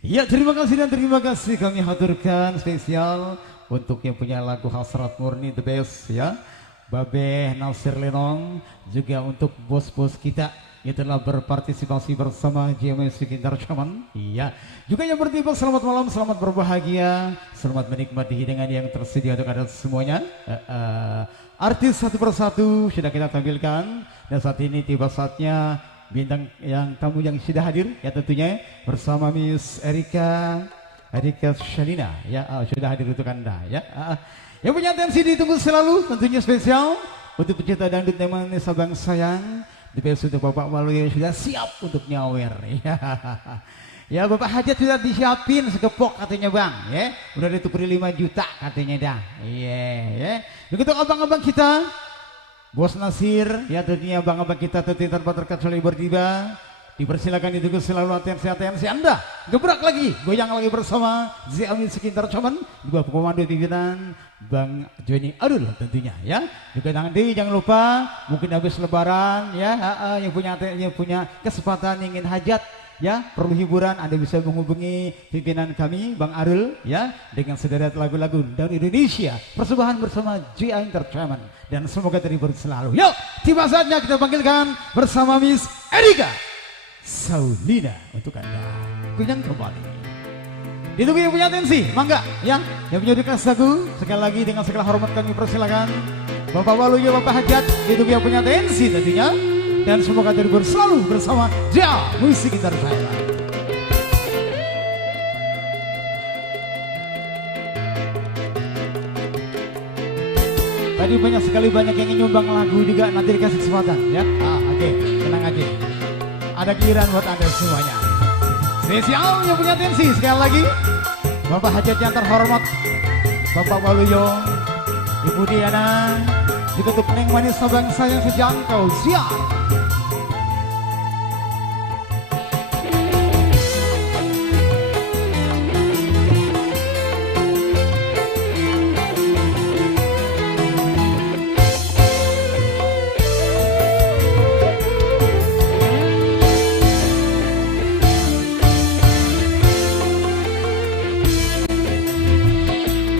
Ya, terima kasih dan terima kasih kami haturkan spesial untuk yang punya lagu Hasrat Murni the best ya. Babe Nasir Lenong, juga untuk bos-bos kita yang telah berpartisipasi bersama GMS Entertainment. Iya, juga yang bertiba selamat malam, selamat berbahagia, selamat menikmati hidangan yang tersedia untuk Anda semuanya. Artis satu persatu sudah kita tampilkan dan saat ini tiba saatnya bintang yang tamu yang sudah hadir ya tentunya bersama Miss Erika Shalina ya sudah hadir untuk Anda ya. Yang punya atensi ditunggu selalu tentunya spesial untuk pecinta dangdut teman Sabang sayang. Di untuk Bapak Walu yang sudah siap untuk nyawer ya. Ya Bapak Hajat sudah disiapin sekepok katanya Bang ya. Udah ditukar 5 juta katanya dah. Iya ya. Begitu abang-abang kita Bos Nasir ya tentunya abang-abang kita tentunya tanpa terkecuali bertiba. Dipersilakan ditunggu selalu atensi Anda. Gebrak lagi, goyang lagi bersama ZMI Sekitar Coman di bawah komando pimpinan Bang Joni Adul tentunya ya. Juga nanti jangan lupa mungkin habis lebaran ya yang punya kesempatan ingin hajat ya perlu hiburan Anda bisa menghubungi pimpinan kami Bang Adul ya dengan sederet lagu-lagu dari Indonesia persembahan bersama GI Entertainment dan semoga terhibur selalu. Yuk, tiba saatnya kita panggilkan bersama Miss Erika Saulina untuk Anda. Goyang kembali. Ditunggu yang punya atensi, mangga ya. Yang punya request lagu, sekali lagi dengan segala hormat kami persilakan Bapak Waluyo, Bapak Hajat. Ditunggu yang punya atensi tentunya. Dan semoga terhibur selalu bersama Dia Musik Entertainment. Tadi banyak sekali yang ingin nyumbang lagu juga nanti dikasih kesempatan ya. Oke, tenang aja. Ada giliran buat Anda semuanya. Spesial yang punya atensi sekali lagi Bapak Hajat yang terhormat Bapak Waluyo, Ibu Diana, juga untuk Neng Manis Sabangsa yang sejangkau siap.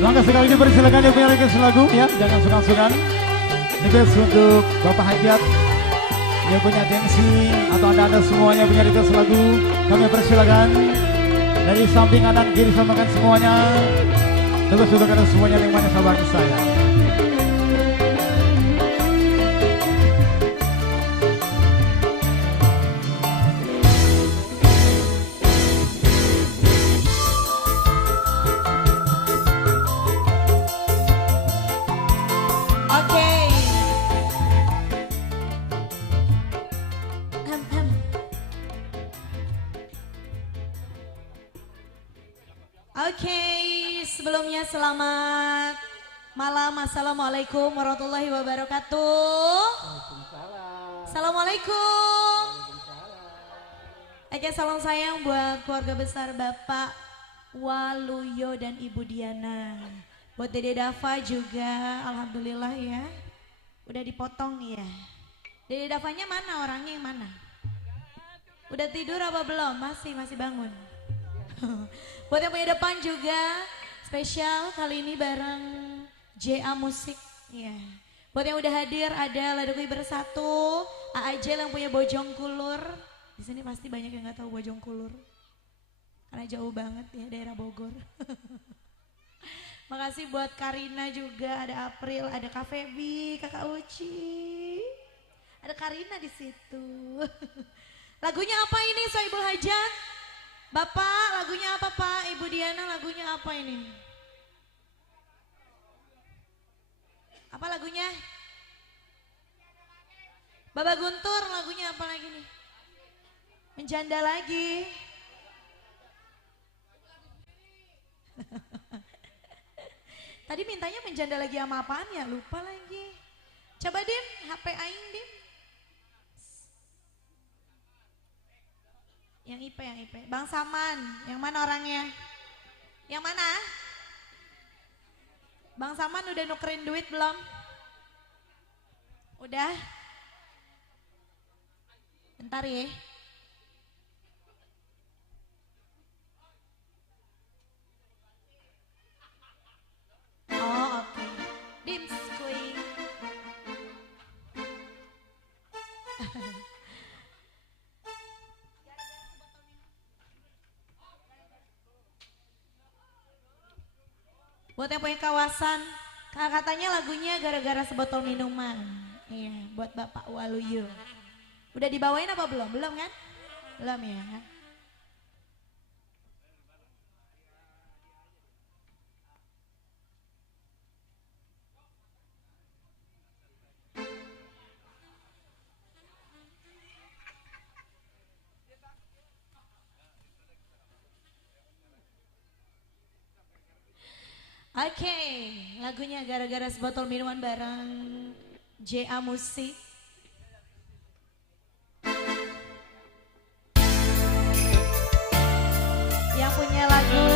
Langkah sekali dipersilakan yang punya request lagu ya, jangan sungkan-sungkan. Request untuk Bapak Hajat yang punya atensi atau anda semuanya punya request lagu, kami persilakan dari samping kanan kiri samakan semuanya. Terus untuk anda semuanya yang mana sahabat saya. Oke, sebelumnya selamat malam. Assalamualaikum warahmatullahi wabarakatuh. Assalamualaikum. Oke, salam sayang buat keluarga besar Bapak Waluyo dan Ibu Diana. Buat Dede Dava juga, alhamdulillah ya. Udah dipotong ya. Dede Davanya mana, orangnya yang mana? Udah tidur apa belum? Masih bangun. Buat yang punya depan juga spesial kali ini bareng JA Musik ya. Buat yang udah hadir ada Ladukui Bersatu, AAJ yang punya Bojongkulur. Di sini pasti banyak yang nggak tahu Bojongkulur karena jauh banget ya daerah Bogor. Makasih buat Karina juga, ada April, ada Kak Febi, Kakak Uci, ada Karina di situ. Lagunya apa ini Soibul Hajat? Bapak, lagunya apa Pak? Ibu Diana, lagunya apa ini? Apa lagunya? Baba Guntur, lagunya apa lagi nih? Menjanda lagi. Tadi mintanya menjanda lagi sama apaan ya? Lupa lagi. Coba Dim, HP Aing Dim. Yang IP. Bang Saman, yang mana orangnya? Yang mana? Bang Saman udah nukerin duit belum? Udah? Bentar ya. Oh, oke. Dims kuy. Buat yang punya kawasan, katanya lagunya gara-gara sebotol minuman. Iya, buat Bapak Waluyo. Udah dibawain apa belum? Belum kan? Belum ya. Oke, lagunya gara-gara sebotol minuman bareng JA Musik. Yang punya lagu,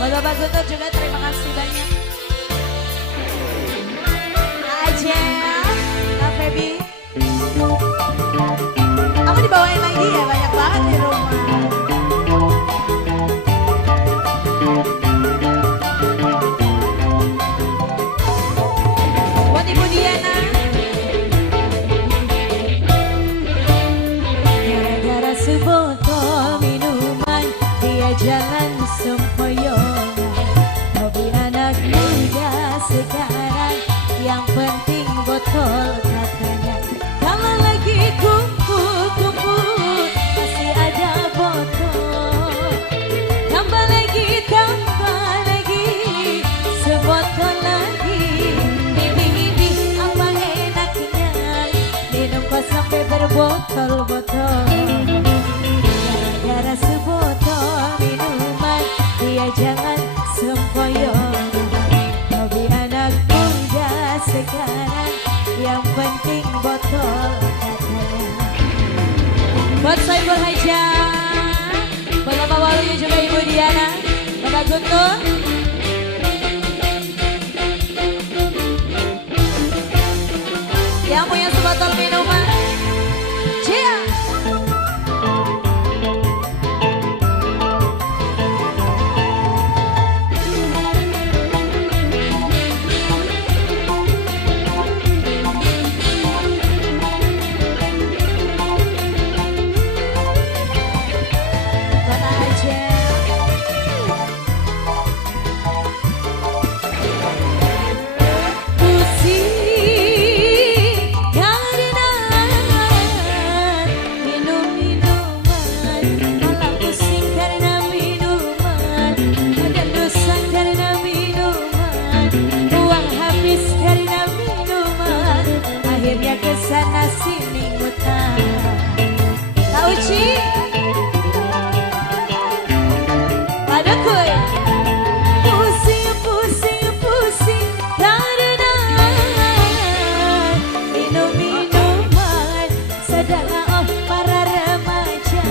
Bapak Guntur juga terima kasih banyak. Aja, Kak Febi. Aku dibawain lagi ya, banyak banget di rumah. Jalan sempoyongan, hobi anak muda sekarang, yang penting botol katanya. Kalau lagi kumpul-kumpul masih ada botol, tambah lagi sebotol lagi. Ini apa enaknya minum kok sampai berbotol-botol. Gara-gara sebotol minuman, dia jangan sempoyongan. Hobi anak muda sekarang, yang penting botol katanya. Buat Soebul Haja, buat Bapak Waluyo juga Ibu Diana, Bapak Guntur. Yang punya sebotol minuman, Cia. Sana sini ngutang. Kak Uci, ada kuy. Pusing karena minum-minuman. Sadarlah para remaja,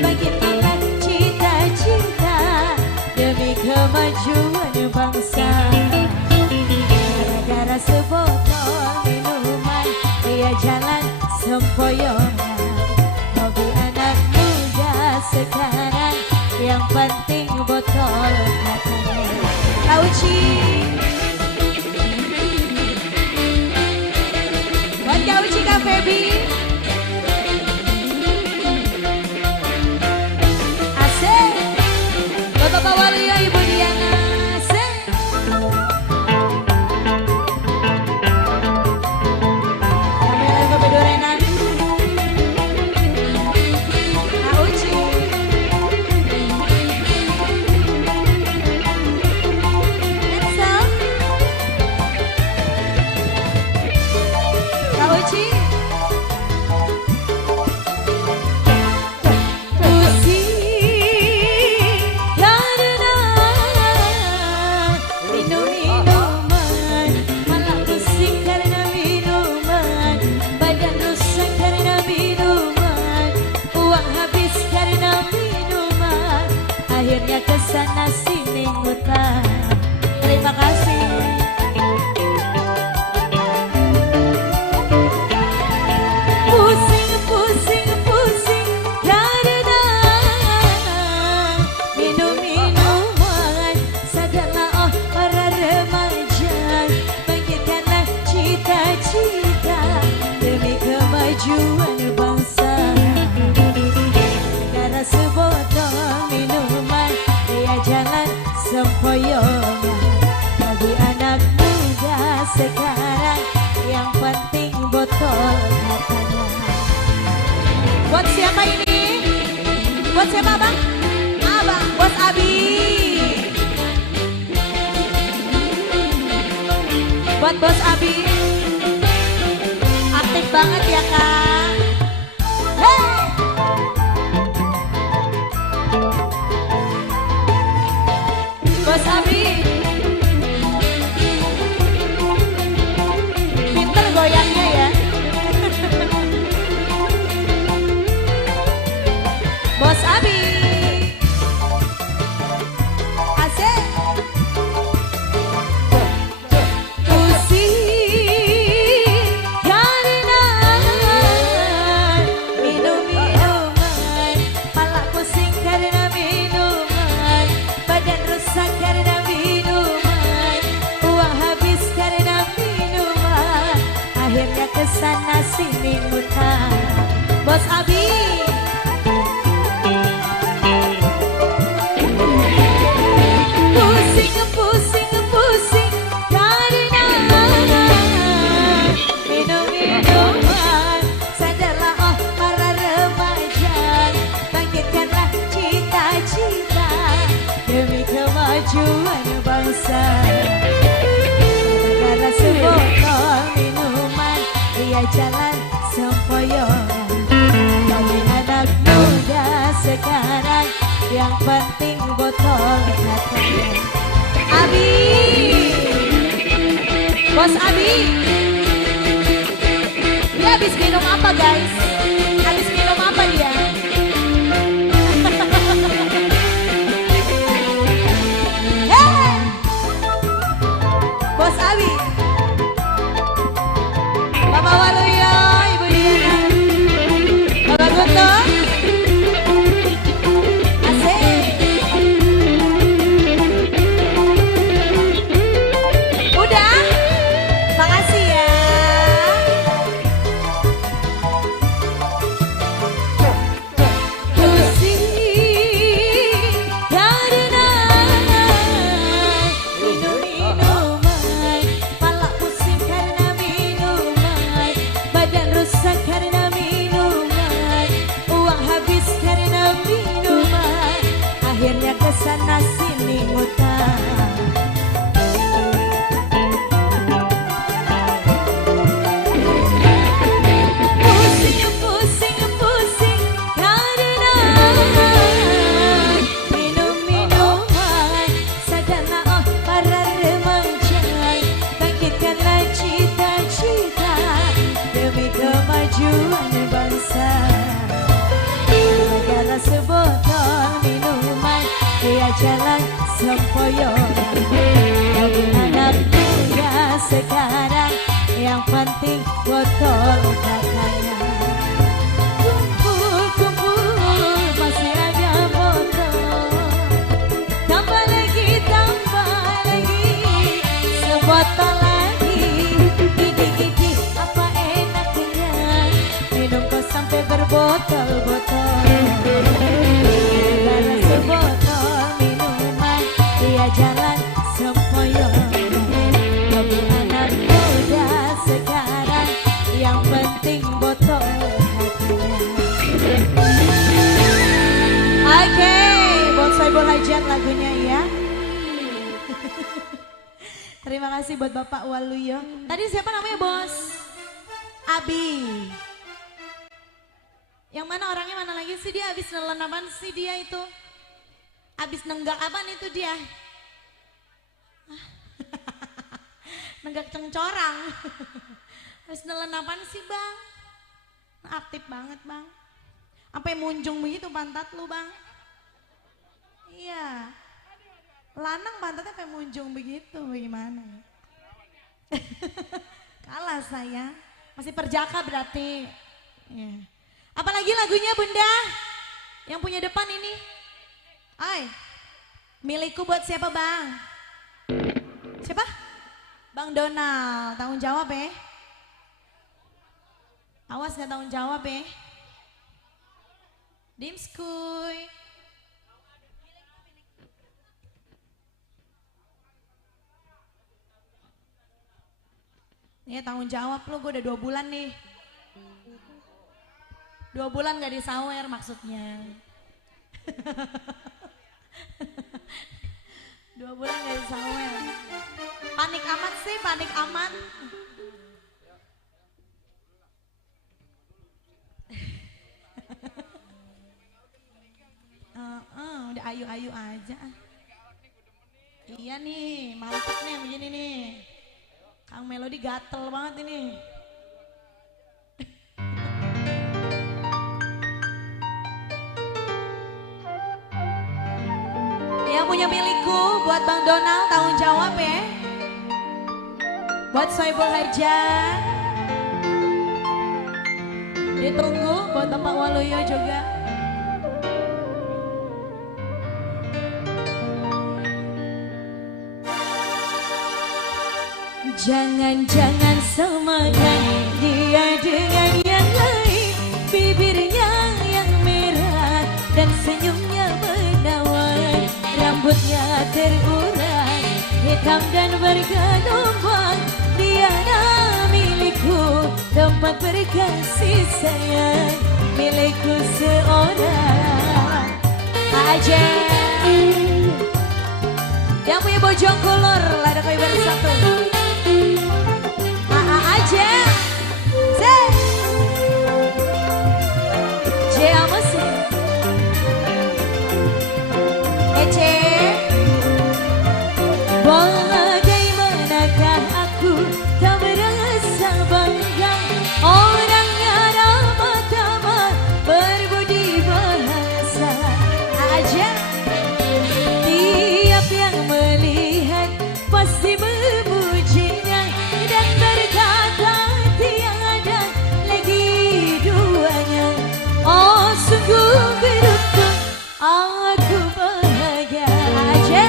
bagaimana cita-cita demi kemajuan bangsa. Gara-gara sebotol minuman, dia jalan sempoyongan. Hobi anak muda sekarang, yang penting botol katanya. Kak Uci, buat Kak Uci, Kak Febi. Asik. Buat Bapak Waluyo, Ibu Diana. Asik. buat siapa bang? Abang, bos Abi. Buat bos Abi. Aktif banget ya kak. Hey! Bos Abi. Pinter goyangnya ya. Bos Abi. Asik. Pusing karena minum-minuman, malah pusing karena minuman, badan rusak karena minuman, uang habis karena minuman, akhirnya kesana sini ngutang. Bos Abi. Pusing karena minum-minuman. Sadarlah oh para remaja, bangkitkanlah cita-cita demi kemajuan bangsa. Negara sebotol minuman, ia jalan sempoyongan. Bagi anak muda sekarang, yang penting botol katanya. Abi, bos Abi, dia habis minum apa guys? Habis minum apa dia? Hey! Bos Abi, Bapak Waluyo, Ibu Diana, Bapak Guntur. Akhirnya kesana sini ngutang. Pusing karena minum-minuman. Sadarlah oh para remaja, bangkitkanlah cita-cita demi kemajuan bangsa. Negara sebotol minuman, dia jalan sempoyongan. Bagi anak muda sekarang, yang penting botol katanya. Kumpul, masih ada botol. Tambah lagi, sebotol lagi. Gidi-gidi apa enaknya, minum kok sampai berbotol-botol. Negara sebotol minuman, dia jalan sempoyongan. Bagi anak muda sekarang, yang penting botol katanya. Oke, buat Soebul Hajat lagunya ya. Terima kasih buat Bapak Waluyo. Tadi siapa namanya bos? Abi. Yang mana orangnya mana lagi sih dia? Habis nelen apaan sih dia itu? Habis nenggak apaan itu dia? Nenggak cengcorang. Habis nelen apaan sih bang? Aktif banget bang. Sampai munjung begitu pantat lu bang. Iya. Lanang pantatnya sampai munjung begitu, bagaimana ya? Kalah saya. Masih perjaka berarti. Ya. Apalagi lagunya bunda? Yang punya depan ini? Ay, milikku buat siapa bang? Siapa? Bang Donald, tanggung jawab ya. Awas gak tanggung jawab ya. Dimskuy. Nih tanggung jawab lu, gue udah 2 bulan nih. 2 bulan gak disawer maksudnya. 2 bulan gak sawer. Panik amat sih, panik amat. Udah ayu-ayu aja. Iya nih, mantep nih begini nih. Kang Melody gatel banget ini. Yang punya milikku buat Bang Donald tanggung jawab ya. Buat Soebul Hajar. Ditunggu buat Bapak Waluyo juga. Jangan-jangan samakan dia dengan yang lain. Bibirnya yang merah dan senyumnya menawan. Rambutnya terurai, hitam dan bergelombang. Diana milikku, tempat berkasih sayang. Milikku seorang aja. Yang punya Bojongkulur, Lada Kayu Bersatu. Aja, bagaimanakah aku tak merasa bangga. Orangnya ramah-tamah, berbudi bahasa. Aja, tiap yang melihat pasti memujinya dan berkata tiada lagi duanya. Oh sungguh beruntung, aku bahagia. Aja,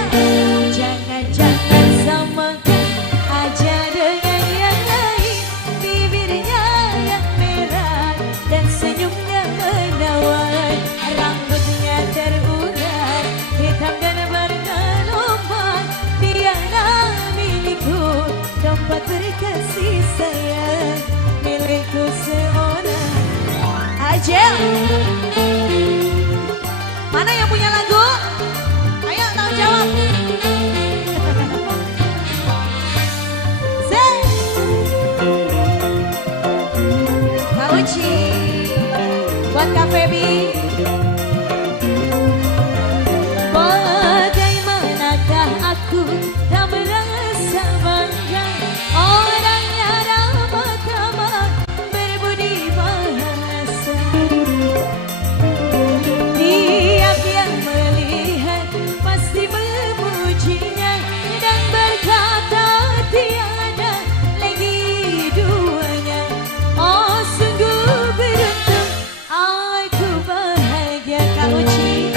jangan-jangan samakan aja dengan yang lain. Bibirnya yang merah dan senyumnya menawan. Rambutnya terurai, hitam dan bergelombang. Dialah milikku, tempat berkasih sayang. Milikku seorang aja. Mana yang punya lagu? Ayo tanggung jawab. Kak Uci, buat Kak Febi. Bagaimanakah aku tak merasa bangga. Orangnya ramah-tamah, berbudi bahasa. Tiap yang melihat pasti memujinya dan berkata tiada lagi duanya. Oh sungguh beruntung, aku bahagia. Kak Uci,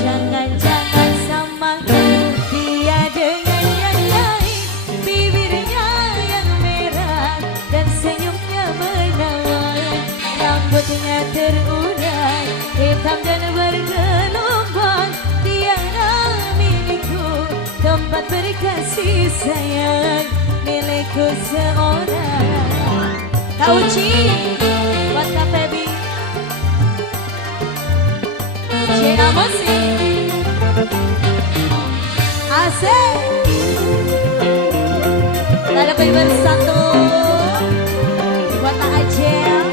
jangan-jangan samakan dia dengan yang lain. Bibirnya yang merah dan senyumnya menawan. Rambutnya terurai, hitam dan bergelombang. Dialah milikku, tempat berkasih sayang. Milikku seorang. Kak Uci, buat Kak Febi. Emosi asik. Lada Kayu Bersatu buat Tak Ajel.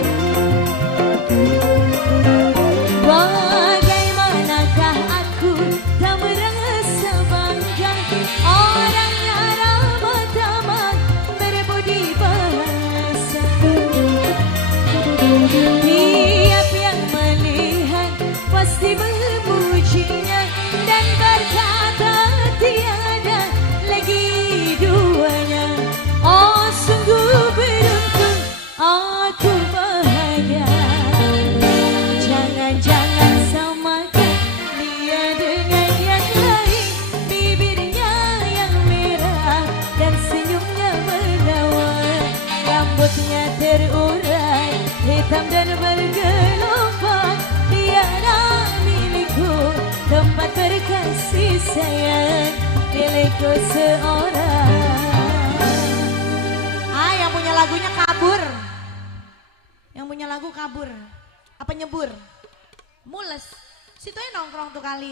Bagaimanakah aku tak merasa bangga. Orangnya ramah-tamah, berbudi bahasa. Tiap yang melihat pasti memujinya dan berkata tiada lagi duanya. Oh sungguh beruntung, aku bahagia. Jangan-jangan samakan dia dengan yang lain. Bibirnya yang merah dan senyumnya menawan. Rambutnya terurai, hitam dan bergelombang. Dialah milikku, tempat berkasih sayang. Milikku seorang. Yang punya lagunya kabur. Yang punya lagu kabur. Apa nyebur? Mules. Situ aja nongkrong tuh kali.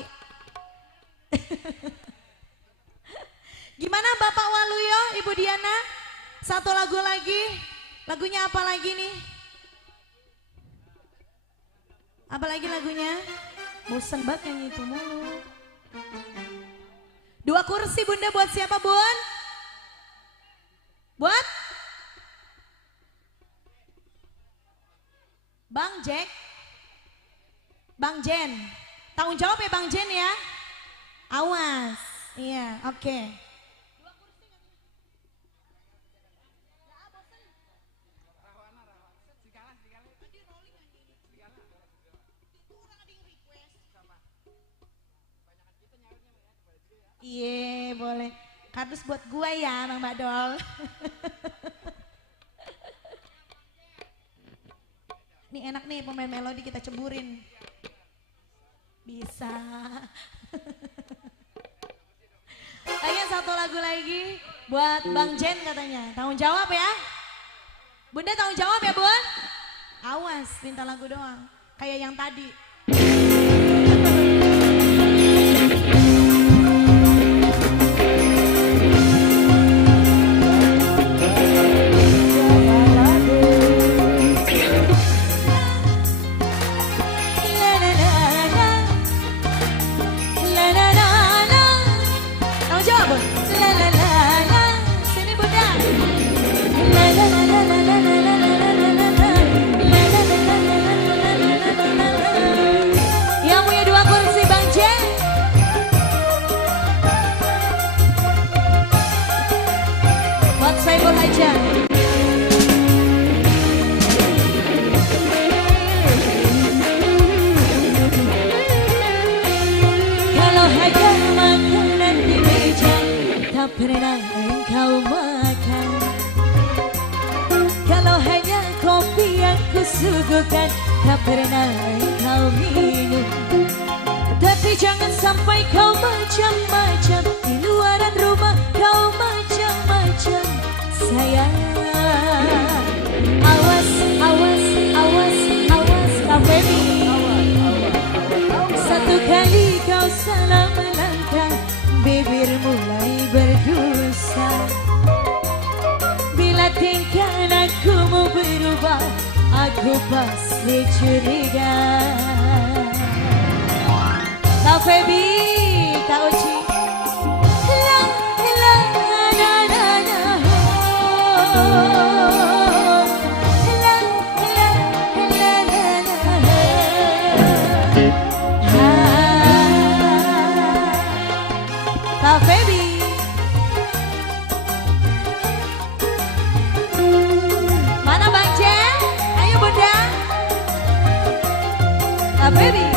Gimana Bapak Waluyo, Ibu Diana? Satu lagu lagi. Lagunya apa lagi nih? Apa lagi lagunya? Bosan banget yang itu mulu. 2 kursi Bunda buat siapa Bun? Buat? Bang Jack? Bang Jen? Tanggung jawab ya Bang Jen ya? Awas. Iya, oke. Iya boleh. Kardus buat gua ya Bang Badol. Nih enak nih pemain melodi kita ceburin. Bisa. Ayo satu lagu lagi buat Bang Jen katanya. Tanggung jawab ya. Bunda tanggung jawab ya Bun. Awas minta lagu doang. Kayak yang tadi. Kalau hanya makanan di meja tak pernah engkau makan. Kalau hanya kopi yang kusuguhkan tak pernah engkau minum. Tapi jangan sampai kau macam-macam di luaran rumah, kau macam-macam sayang. Awas, awas, awas, awas kau baby. Satu kali kau salah melangkah, bibir mulai berdosa. Bila tingkah lakumu berubah, aku pasti curiga. Kau Febi, Kak Uci. La la la la la. La la la la la. Kak Febi. Mana Bang Jen? Ayo Bunda. Kak Febi.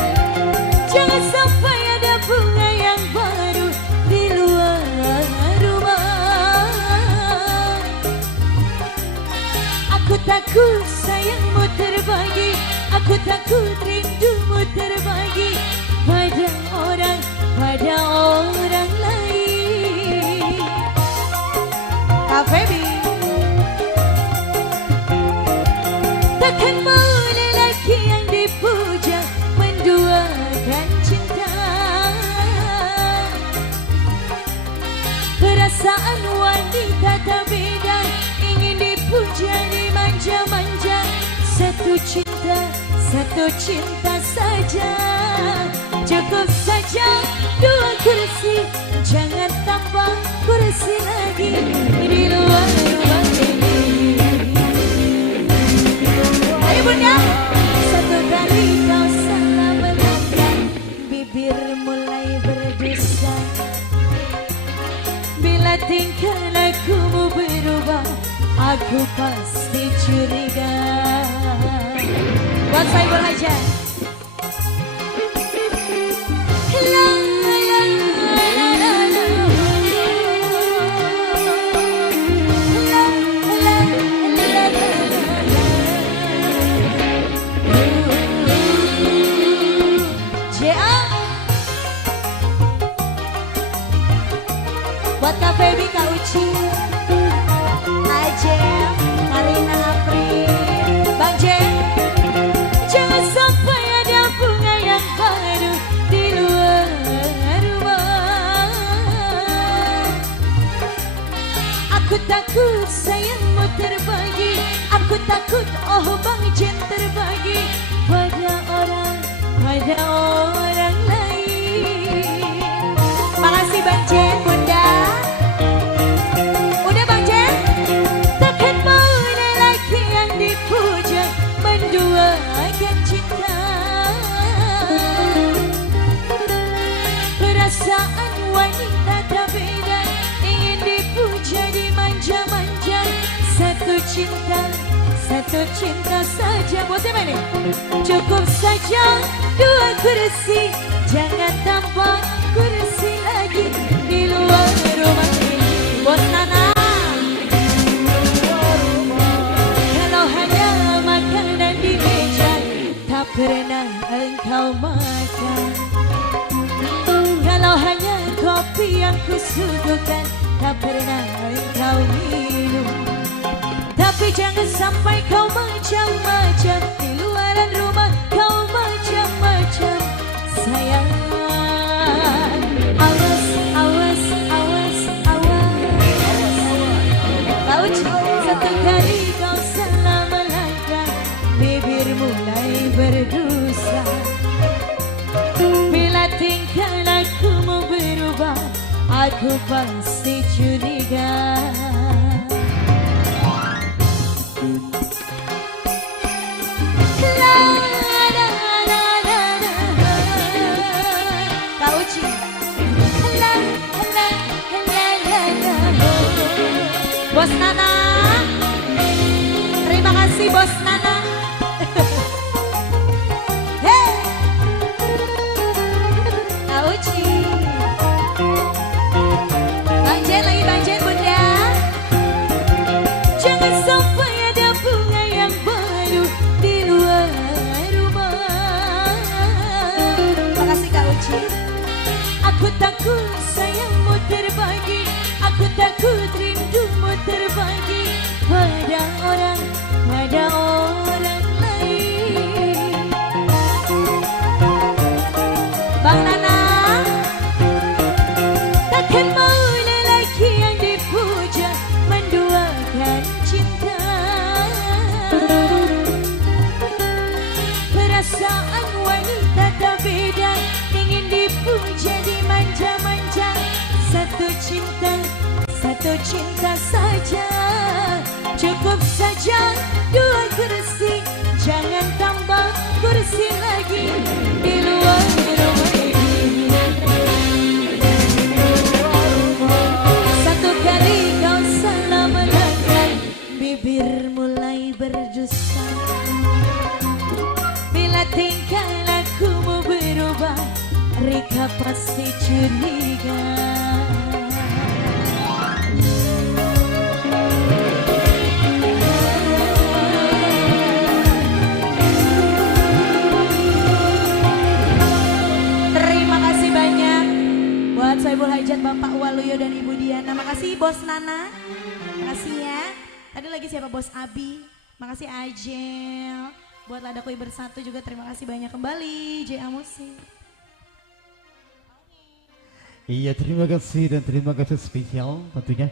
Jangan sampai ada bunga yang baru di luar rumah. Aku takut sayangmu terbagi, aku takut rindumu terbagi pada orang lain. Kak Febi. Takkan mau lelaki yang dipuja menduakan cinta. Perasaan wanita tak beda, ingin dipuja, dimanja-manja. Satu cinta saja. Cukup saja 2 kursi, jangan tambah kursi lagi di luar rumah ini. Ayo Bunda. Satu kali kau salah melangkah, bibir mulai berdosa. Bila tingkah lakumu berubah, aku pasti curiga. Buat saya belajar. La la la la la. La la la la la. Ja. Buat Kak Febi, Kak Uci, Ajem, Karina Apri, Bang Jen. Jangan sampai takut sayangmu terbagi, aku takut oh Bang Jen terbagi pada orang lain. Makasih Bang Jen, Bunda. Udah Bang Jen? Takkan mau lelaki yang dipuja menduakan cinta. Perasaan wanita tak beda, ingin dipuja dimanja-manja. Satu cinta saja. Bosnya mana? Cukup saja dua kursi, jangan tambah kursi lagi di luar rumah ini. Bos Nana, kalau hanya makanan di meja tak pernah engkau makan, kalau hanya kopi yang kusuguhkan tak pernah engkau minum. Tapi jangan sampai kau macam-macam, di luaran rumah kau macam-macam. Sayang, awas, awas, awas, awas. Laut, satu kali kau salah melangkah, bibir mulai berdosa. Bila tingkah lakumu berubah, aku pasti curiga. Bos Nana, terima kasih Bos Nana. Hey, Auci, Bang Jen lagi Bang Jen Bunda. Jangan sampai ada bunga yang baru di luar rumah. Makasih Kak Uci. Aku takut sayangmu terbagi, aku takut rindumu terbagi pada orang lain. Bang Nana, takkan mau lelaki yang dipuja menduakan cinta. Perasaan wanita tak beda, ingin dipuja dimanja-manja. Satu cinta saja, cukup saja dua kursi, jangan tambah kursi lagi di luar rumah ini. Satu kali kau salah melangkah, bibir mulai berdosa. Bila tingkah lakumu berubah, Rika pasti curiga. Soebul Hajat, Bapak Waluyo dan Ibu Diana. Makasih Bos Nana, makasih ya. Tadi lagi siapa Bos Abi, makasih Ajel. Buat Ladaku Bersatu juga terima kasih banyak kembali JA Musik. Iya, terima kasih dan terima kasih spesial tentunya.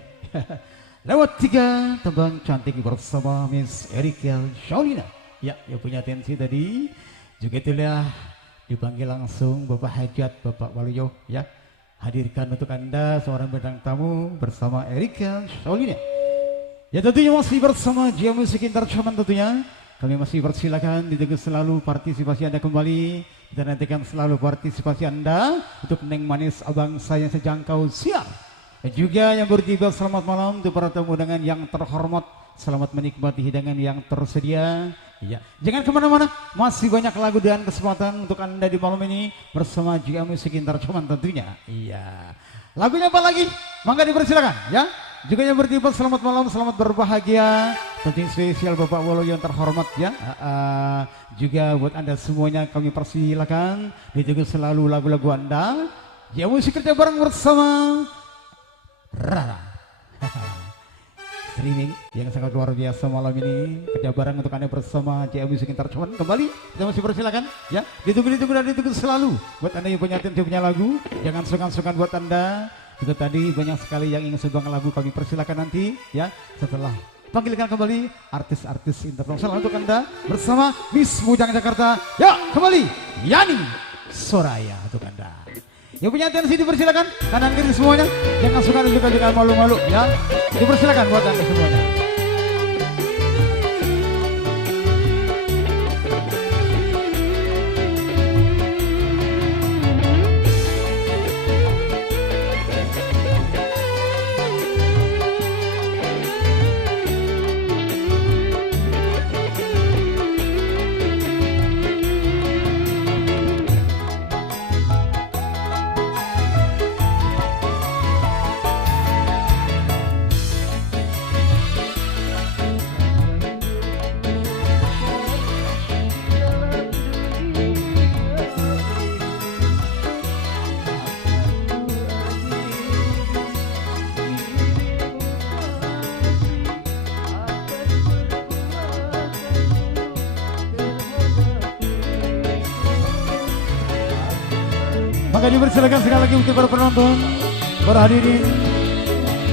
Lewat 3 tembang cantik bersama Miss Erika Shaulina. Ya, yang punya atensi tadi juga itulah dipanggil langsung Bapak Hajat, Bapak Waluyo ya. Hadirkan untuk Anda seorang bintang tamu bersama Erika Shaulina. Ya tentunya masih bersama JA Musik Entertainment tentunya. Kami masih persilakan ditunggu selalu partisipasi Anda kembali. Kita nantikan selalu partisipasi Anda untuk Neng Manis Abang Saya Sejangkau Siang. Dan juga yang bertiba selamat malam untuk para tamu undangan yang terhormat. Selamat menikmati hidangan yang tersedia. Ya, jangan kemana-mana, masih banyak lagu dan kesempatan untuk Anda di malam ini bersama JA Musik Entertainment tentunya. Iya, lagunya apa lagi? Mangga dipersilakan ya. Juga yang bertiba selamat malam, selamat berbahagia. Tentunya spesial Bapak Waluyo yang terhormat ya. Juga buat Anda semuanya kami persilakan ditunggu selalu lagu-lagu Anda. JA Musik kerja bareng bersama Rara. Streaming yang sangat luar biasa malam ini, kerja bareng untuk Anda bersama JA Musik Entertainment. Kembali kita masih persilakan ya, ditunggu dan ditunggu selalu buat Anda yang punya atensi punya lagu. Jangan sungkan-sungkan buat Anda Juga tadi banyak sekali yang ingin sumbang lagu, kami persilakan nanti ya setelah panggilkan kembali artis-artis internasional untuk Anda bersama Miss Mujang Jakarta. Ya, kembali Yani Soraya untuk Anda. Yang punya atensi dipersilakan kanan kiri semuanya. Jangan suka juga malu-malu ya. Dipersilakan buat Anda semuanya. Maka dipersilakan sekali lagi untuk para penonton, para hadirin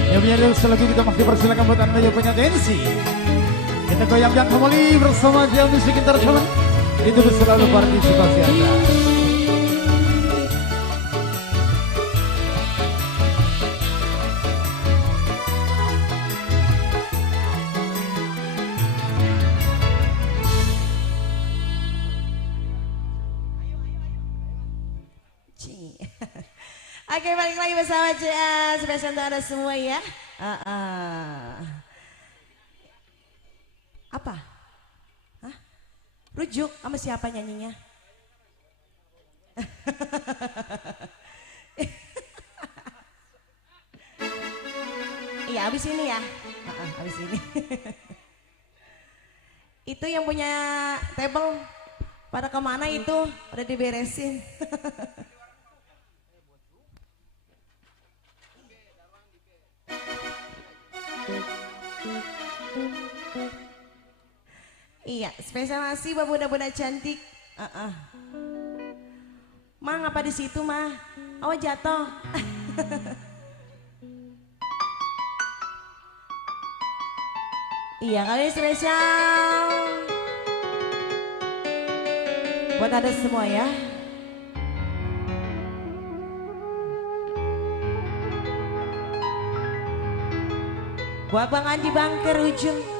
yang punya sekali lagi kita masih persilakan buat Anda yang punya atensi. Kita goyang-goyang kembali bersama Jam Musik Internasional. Itu selalu partisipasi Anda. Oke, balik lagi bersama CA spesial untuk Anda semua ya. Apa? Hah? Rujuk sama siapa nyanyinya? Iya, abis ini ya. Abis ini. Itu yang punya table pada kemana itu? Udah diberesin. Iya, spesial masih buat bunda-bunda cantik. Ma, ngapa di situ, Ma? Awas jatuh. Iya, kali ini spesial buat Anda semua ya. Buat Bang Andi Bangker ujung.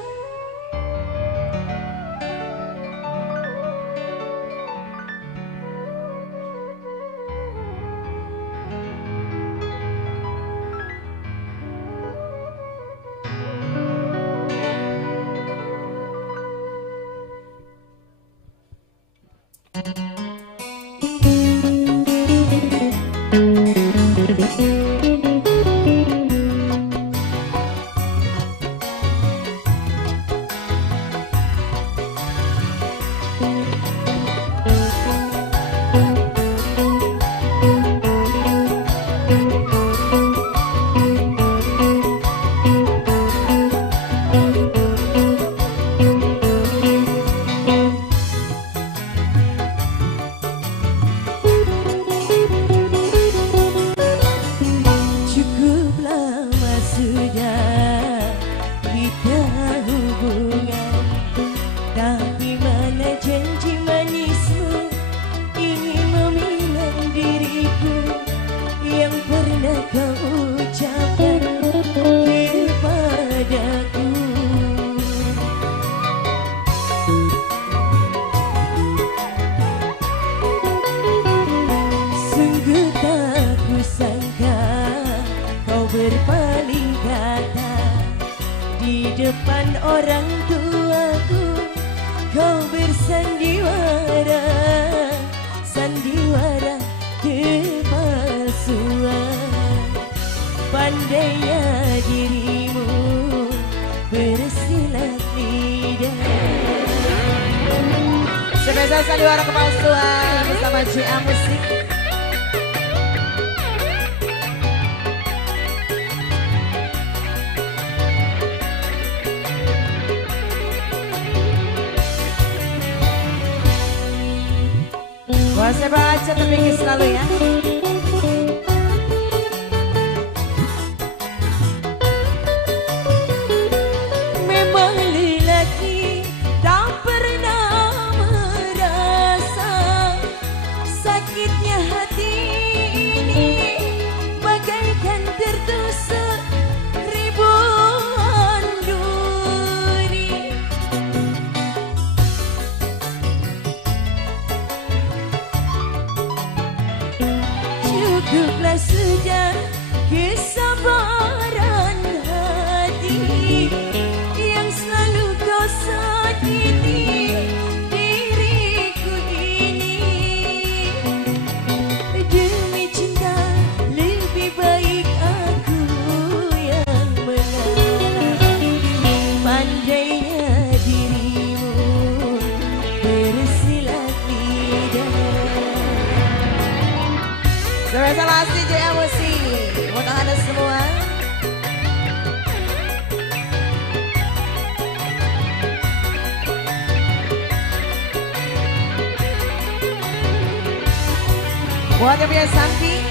Berpaling kata di depan orang tuaku, kau bersandiwara, sandiwara kepalsuan. Pandainya dirimu bersilat lidah. Spesial sandiwara kepalsuan bersama CA Musik. Saya baca tapi selalu ya. Spesial asli JA Musik buat anda semua. Buat yang punya samping,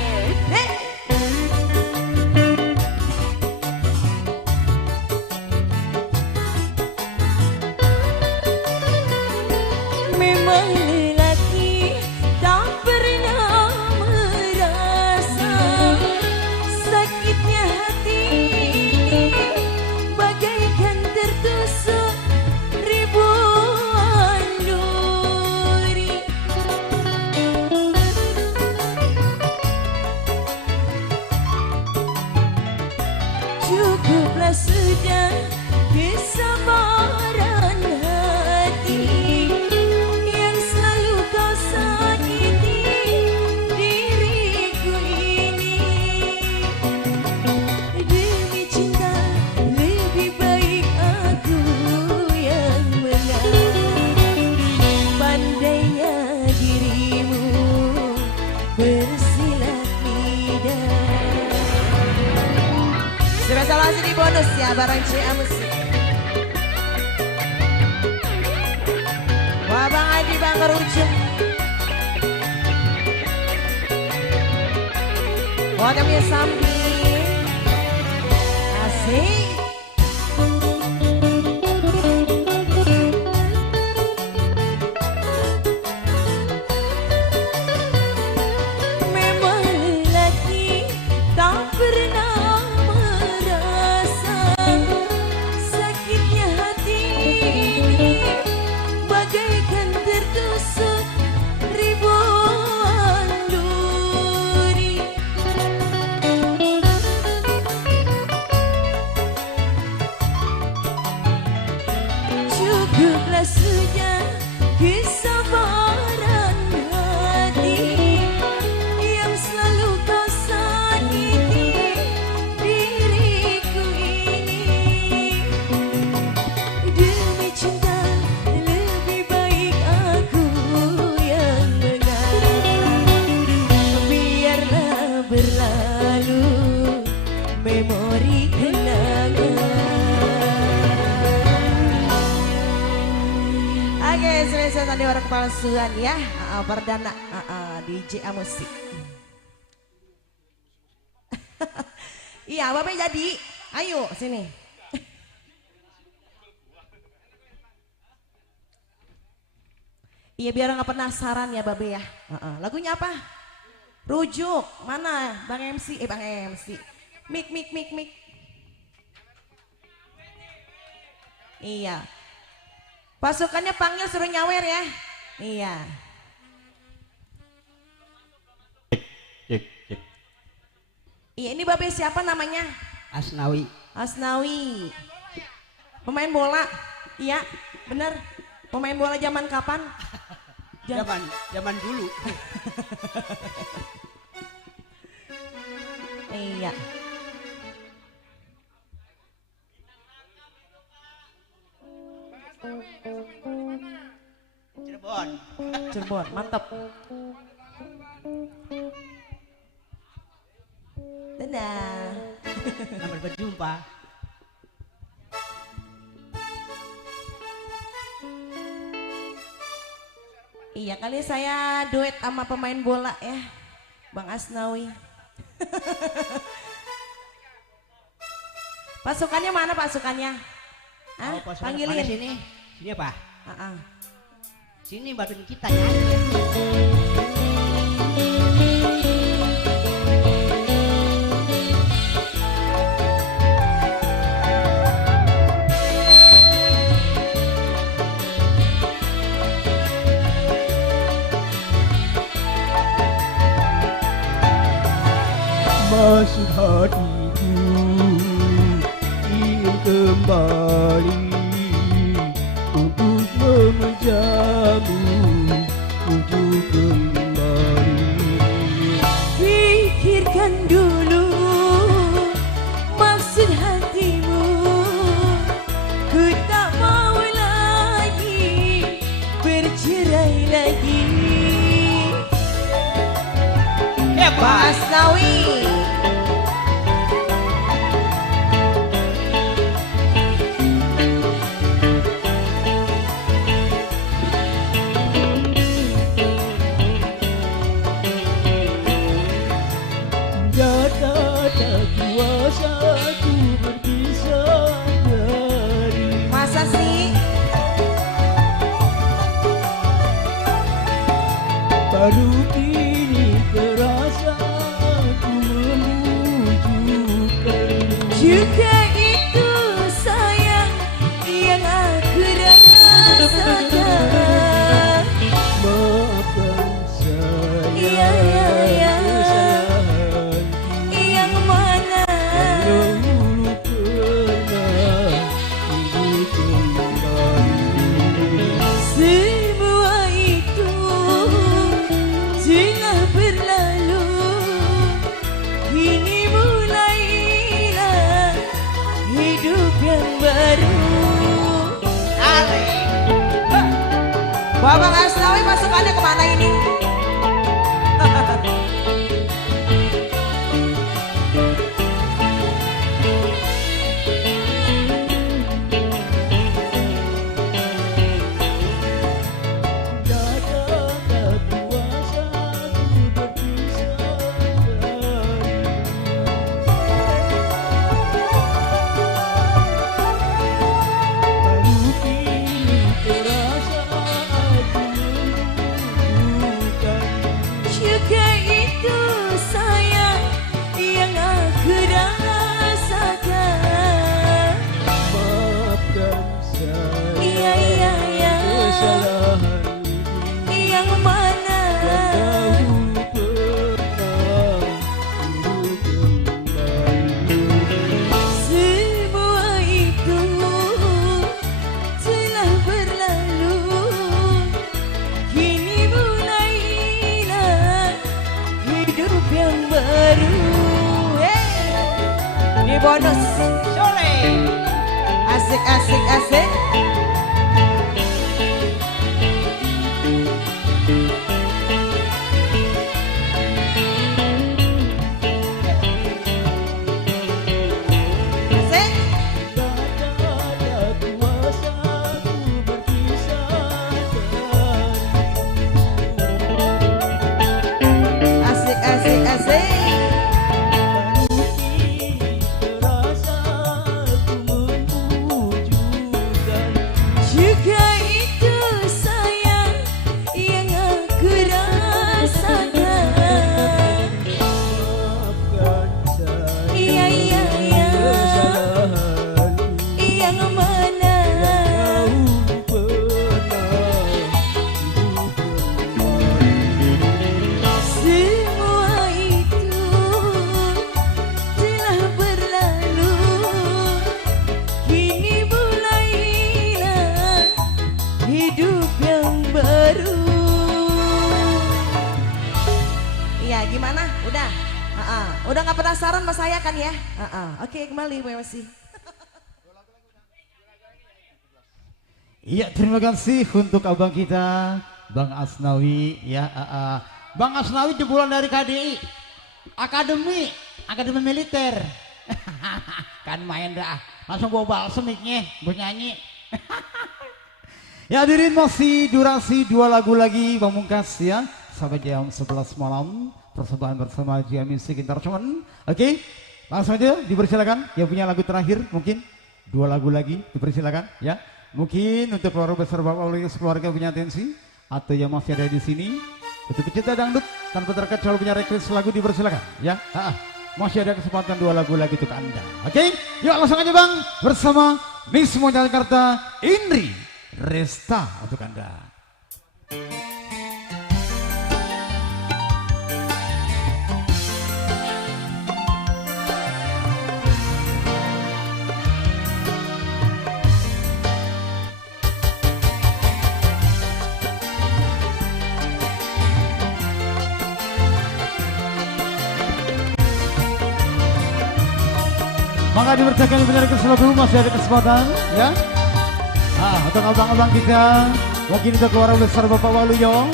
Memang lelaki tak pernah merasa sakitnya hati ini, bagaikan tertusuk ribuan duri. Cukuplah sudah kesabaran hati yang selalu kau sakiti diriku ini. Demi cinta lebih baik aku yang mengalah. Pandainya dirimu bersilat lidah. spesial asli di bonus ya barang JA Musik. Wah Bang Adi Banggar Ujung. Buat yang punya samping, asik. Memang lelaki tak pernah merasa sakitnya hati ini, bagaikan tertusuk ribuan duri. Cukuplah sudah kesabaran hati yang selalu kau sakiti diriku ini. Demi cinta lebih baik aku yang mengalah. Biarlah berlalu memori kenangan. Oke, spesial tadi orang kepalsuan ya, perdana di JA Musik. Iya, Bapak jadi, ayo sini. Iya biar nggak penasaran ya Babe ya. Lagunya apa? Rujuk mana? Bang MC, Bang MC. Mik. Iya. Pasukannya panggil suruh nyawer ya. Iya. Cek. Iya ini Babe siapa namanya? Asnawi. Asnawi. Pemain bola. Iya, bener. Pemain bola zaman kapan? Zaman dulu. Iya. Cirebon, mantap. Dadah. Sampai berjumpa. Iya kali saya duet sama pemain bola ya, Bang Asnawi. Pasukannya mana pasukannya? Oh, pasukan Panggilin. mana sini? Sini apa? Ah. Sini bantuin kita nyanyi. Maksud hatiku ingin kembali untuk memejamu, untuk kembali. Pikirkan dulu maksud hatimu, ku tak mau lagi bercerai lagi. Bang Asnawi baru kini terasa ku membujukan. Juga itu sayang yang aku rasakan. Maafkan saya Iya, iya, iya. kesalahan Yang mana dahulu pernah ingin kembali. semua itu telah berlalu. Kini mulailah hidup yang baru. Bapak Asnawi masukannya kemana ini? Datanglah kuasa ku berpisah baru kini terasa aku membutuhkan. Juga itu sayang yang aku rasakan. Maafkan saya Iya, iya, iya. kesalahan Yang mana dahulu pernah hidup kembali. semua itu telah berlalu. Kini mulailah hidup yang baru. Ini bonus. Asik, asik, asik. Asik. Datanglah kuasa ku berpisah Asik, asik, asik. baru kini terasa ku membujukan. Juga itu sayang yang aku rasakan. Maafkan saya Iya, iya, iya. kesalahan Yang mana dahulu pernah hidup kembali. semua itu telah berlalu. Kini mulailah hidup yang baru. Iya, gimana? Udah? Udah nggak penasaran sama saya kan ya? Oke, kembali Bu Messi. Iya, terima kasih untuk abang kita, Bang Asnawi. Ya, Bang Asnawi jebolan dari KDI, Akademi Militer. Kan main dah, langsung bawa balsem mic-nya, bernyanyi. Ya hadirin, masih durasi 2 lagu lagi pamungkas ya, sampai jam 11 malam. Persembahan bersama Jia Music Entertainment. Oke, langsung aja dipersilakan. Yang punya lagu terakhir mungkin 2 lagu lagi dipersilakan ya. Mungkin untuk keluarga besar Bapak Lulius, keluarga punya atensi atau yang masih ada di sini, untuk pecinta dangdut tanpa terkecuali punya request lagu dipersilakan ya. Masih ada kesempatan 2 lagu lagi untuk Anda. Oke, yuk langsung aja Bang, bersama Miss Jakarta Indri Resta untuk Anda. Maka dipercayakan benar ke seluruh masih ada kesempatan ya. Untuk abang-abang kita, mungkin untuk keluarga besar Bapak Waluyo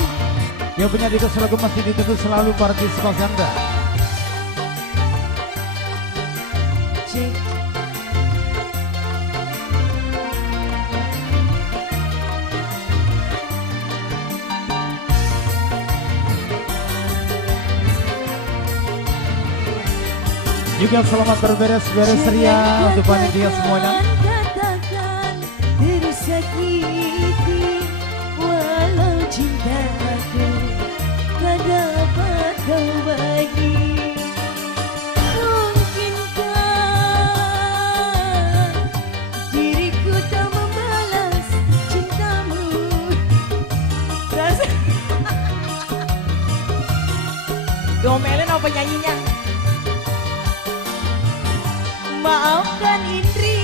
yang punya di Keselagu masih ditunggu selalu partisipasi Anda. Juga selamat berberes-beres ria untuk panitia semuanya. Katakan tersakiti walau cintaku penyanyinya. Maafkan Indri.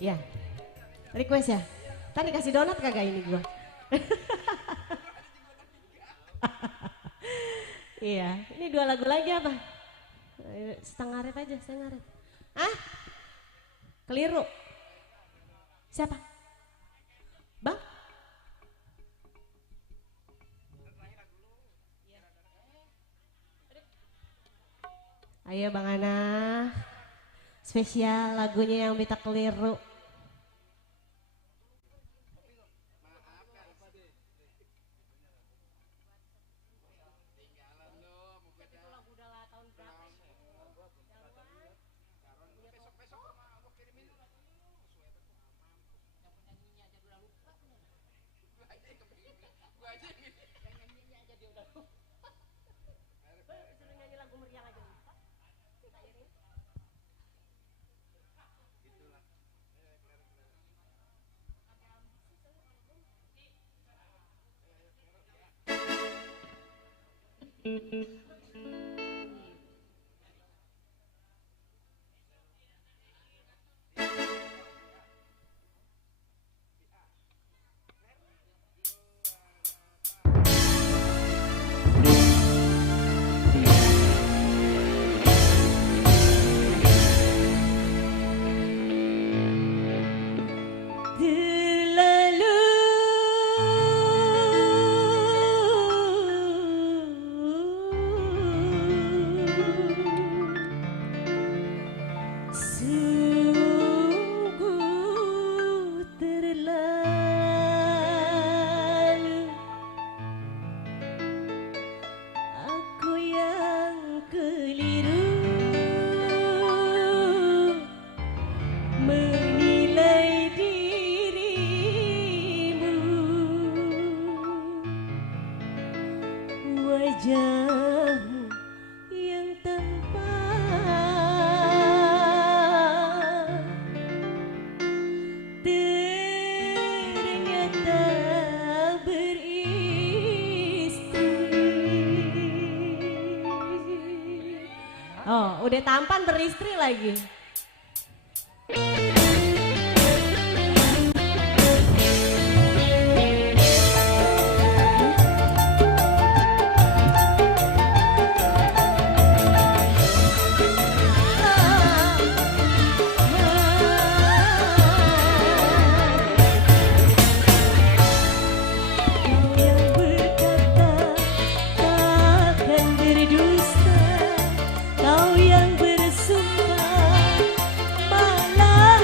Ya, request ya. Tadi kasih donat kagak ini gua? Iya, ini 2 lagu lagi apa? Setengah rep aja, setengah rep. Ah? Keliru. Siapa? Bang? Ayo Bang Ana. Spesial lagunya yang minta keliru. Wajahmu yang tampan ternyata beristri. Oh, udah tampan beristri lagi. Kau yang bersumpah malam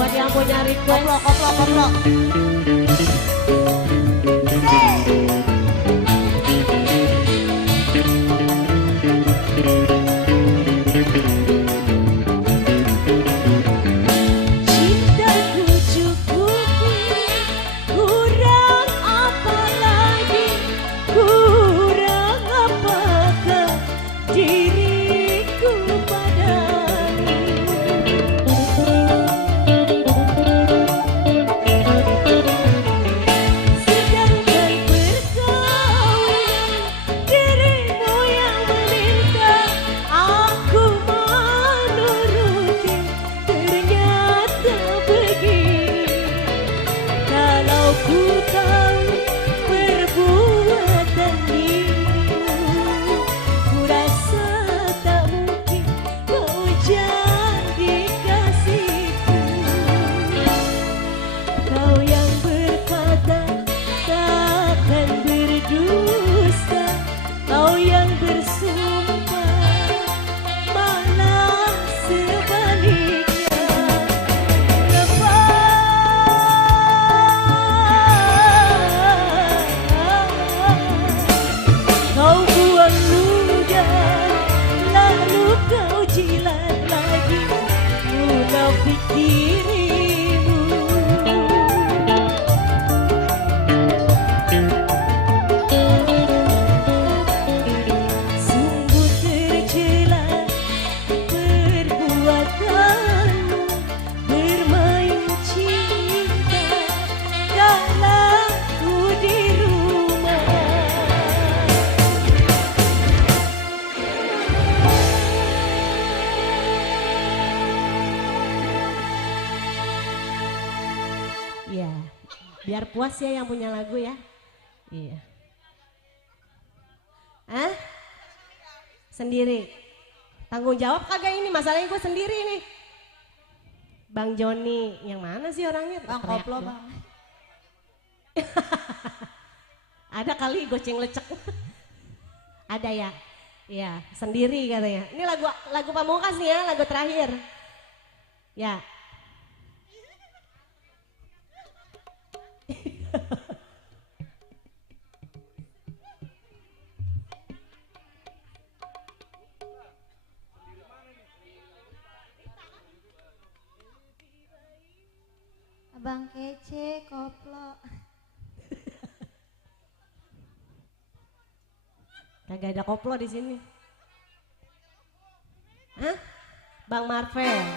Buat yang punya request. Koplo. Cintaku cukupi, kurang apa lagi, kurang apakah diriku padamu. Sedangkan perkawinan dirimu yang meminta aku menuruti, ternyata begini. Kalau ku tahu perbuatan dirimu, ku rasa tak mungkin kau jadi kasihku. Kau yang berkata takkan berdusta, kau yang bersumpah malah sebaliknya. Kau buang ludah, lalu kau jilat lagi munafik dirimu. Sungguh tercela perbuatanmu, bermain cinta kalaku di rumah. Iya, biar puas ya yang punya lagu ya. Iya. Hah? Sendiri. Tanggung jawab kagak ini, masalahnya gue sendiri nih. Bang Joni, yang mana sih orangnya? Bang Teriak koplo dong. bang. Ada kali goceng lecek. Ada ya? Iya, sendiri katanya. Ini lagu pamungkas nih ya, lagu terakhir. Ya. Abang kece koplo. Kagak ada koplo di sini. Hah? Bang Marvel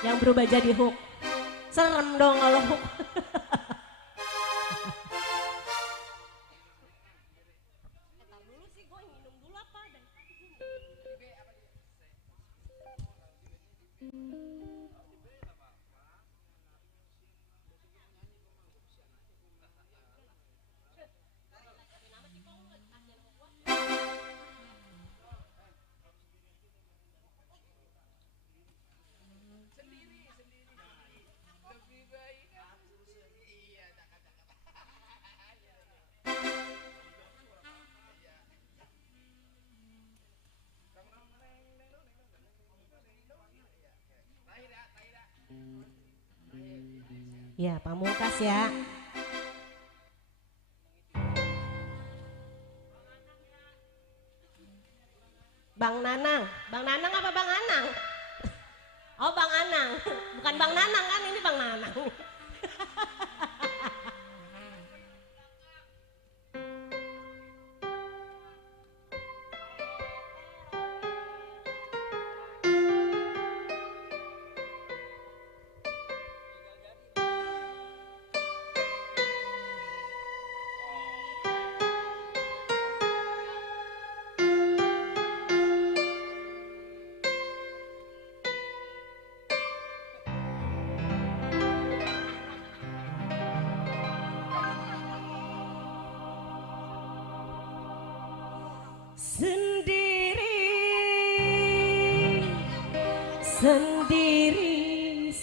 yang berubah jadi Hook. Serem dong kalau Hook. Ya, pamungkas ya. Bang Nanang apa Bang Anang? Oh Bang Anang, bukan Bang Nanang kan, ini Bang Nanang. Sendiri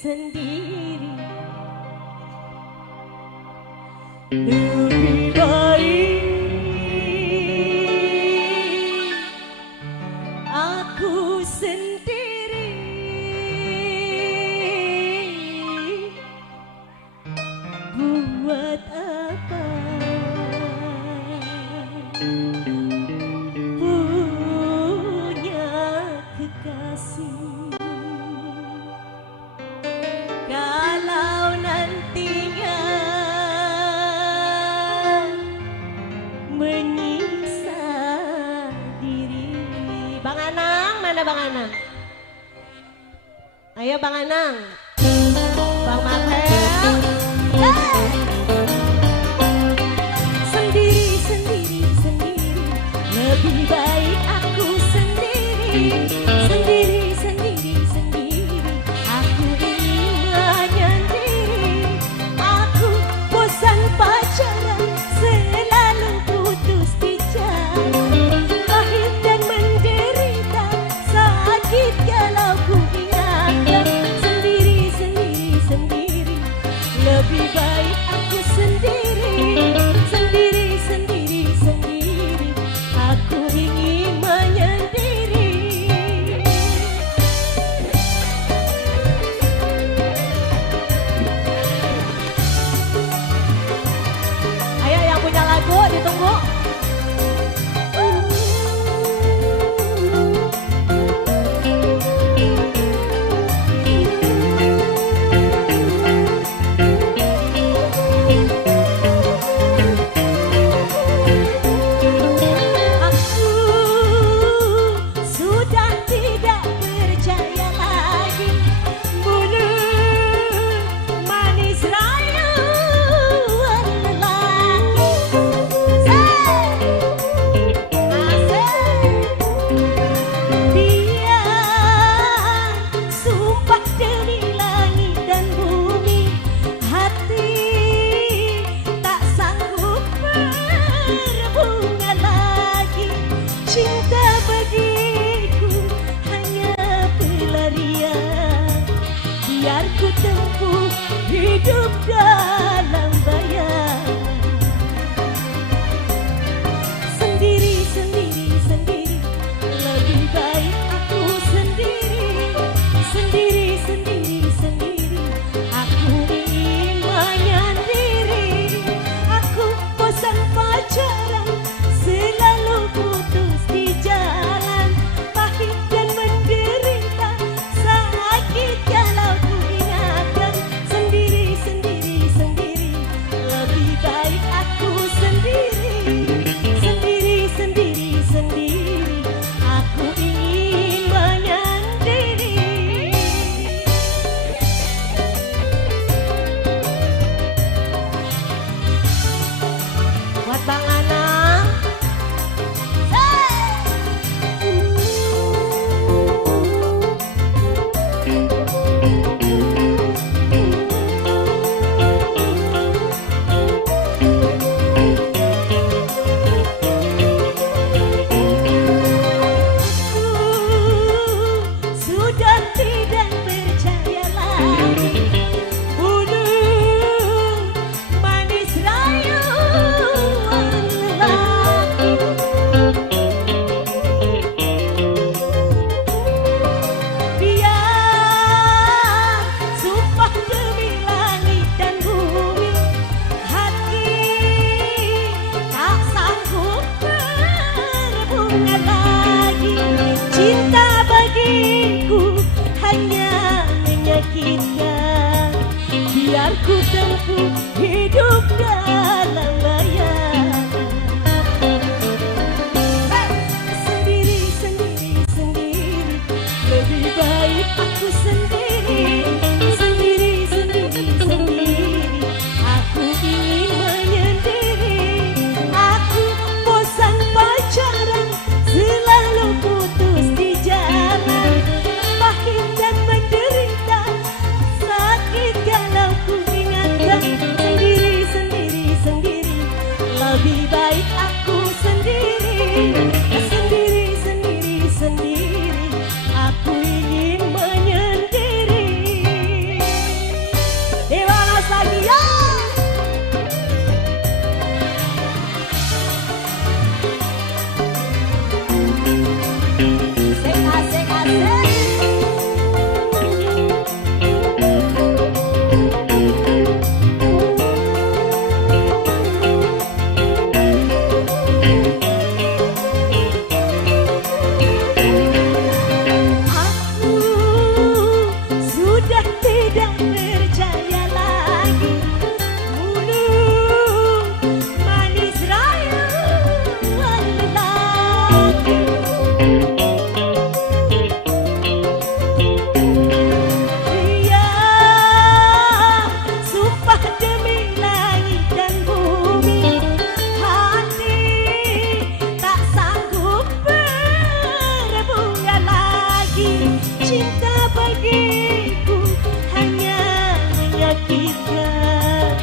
lebih baik aku sendiri Mana Bang Anang? Ayo Bang Anang. Bang Marhel. Sendiri, sendiri, sendiri. Lebih baik aku sendiri. Sendiri, sendiri, sendiri. Aku ingin menyendiri. Aku bosan pacaran, selalu putus di jalan. Pahit dan menderita, sakit kalau ku ingatkan. Sendiri, sendiri, sendiri. Lebih baik aku sendiri. Sendiri, sendiri, sendiri. Aku ingin menyendiri. Ayo yang punya lagu ditunggu. Aku sudah tidak percaya lagi. Mulut manis rayuan lelaki. Biar sumpah demi langit dan bumi, hati tak sanggup berbunga lagi. Cinta bagiku hanya pelarian, biar ku tempuh hidup dalam bayang. Sendiri, sendiri, sendiri. Lebih baik aku sendiri. Sendiri, sendiri, sendiri. Aku ingin menyendiri. Aku bosan pacaran, selalu putus di jalan. Pahit dan menderita, sakit kalau ku ingatkan. Sendiri, sendiri, sendiri. menyakitkan.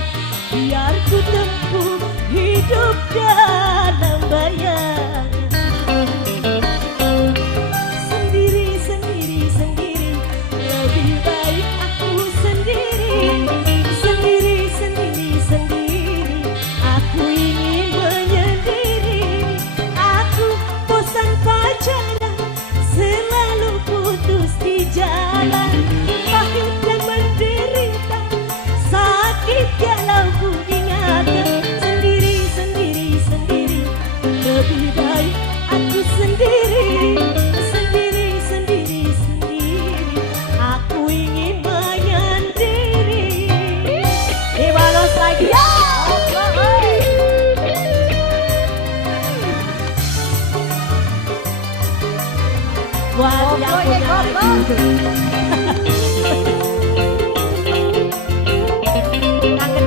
Biar ku tempuh hidup dalam bayangan. Sendiri, sendiri, sendiri, lebih baik aku sendiri. Sendiri, sendiri, sendiri, aku ingin menyendiri. Aku bosan pacaran, selalu putus di jalan. Pahit dan menderita, sakit kalau ku ingatkan. Sendiri, sendiri, sendiri, lebih baik aku sendiri. Sendiri, sendiri, sendiri, aku ingin menyendiri. Dibalas lagi ya. Buat yang punya lagu.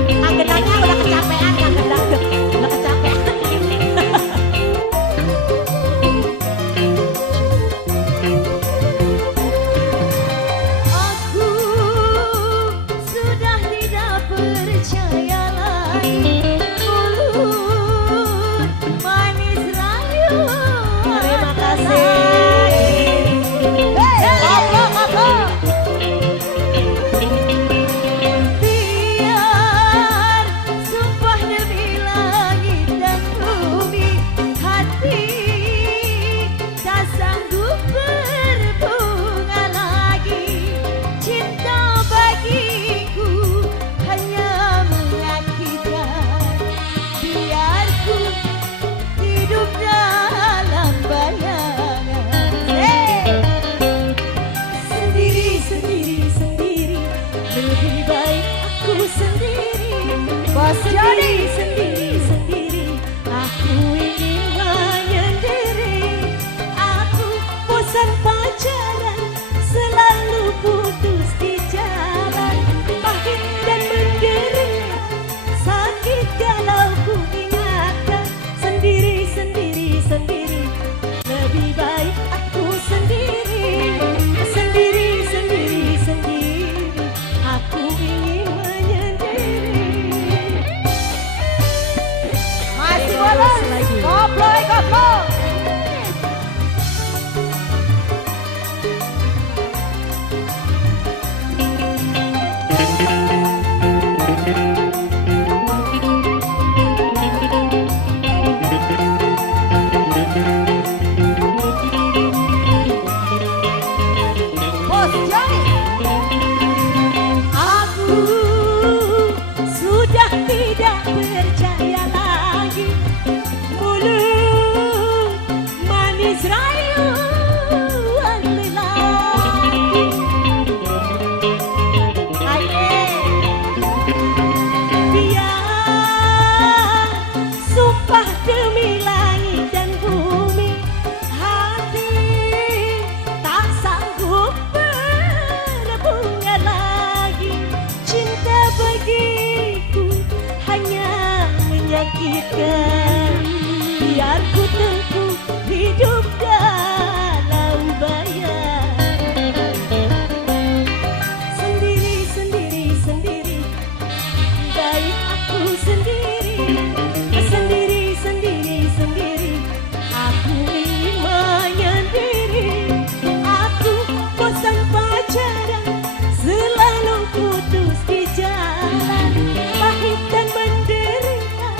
Kangenannya udah kecapean, kangenang udah kecapean. Aku sudah tidak percaya lagi. Mulut manis rayu. Terima kasih. Biar sumpah demi langit dan bumi, hati tak sanggup berbunga lagi. Cinta bagiku hanya menyakitkan. Biar ku hidup dalam bayangan. Sendiri, sendiri, sendiri, lebih baik aku sendiri. Sendiri, sendiri, sendiri, aku ingin menyendiri. Aku bosan pacaran, selalu putus di jalan. Pahit dan menderita, sakit kalau ku ingatkan. Sendiri, sendiri, sendiri, lebih baik aku sendiri. Sendiri, sendiri, sendiri, aku ingin menyendiri. Masih bolos lagi. Koploy, koploy. Bos Johnny. Aku sudah tidak percaya lagi. Mulut manis rayuan lelaki. Biar sumpah demi langit dan bumi, hati tak sanggup berbunga lagi. Cinta bagiku hanya menyakitkan. Biar ku tempuh hidup dalam bayangan. Sendiri, sendiri, sendiri, baik aku sendiri. Sendiri, sendiri, sendiri, aku ingin menyendiri. Aku bosan pacaran, selalu putus di jalan. Pahit dan menderita,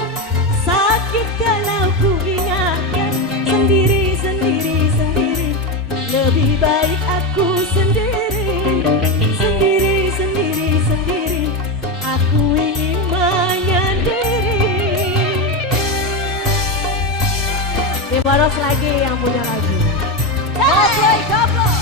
sakit kalau ku ingatkan. Sendiri, sendiri, sendiri, lebih baik aku sendiri. Sendiri, sendiri, sendiri, aku ingin menyendiri. Diboros lagi yang punya lagu. Koploy, koploy.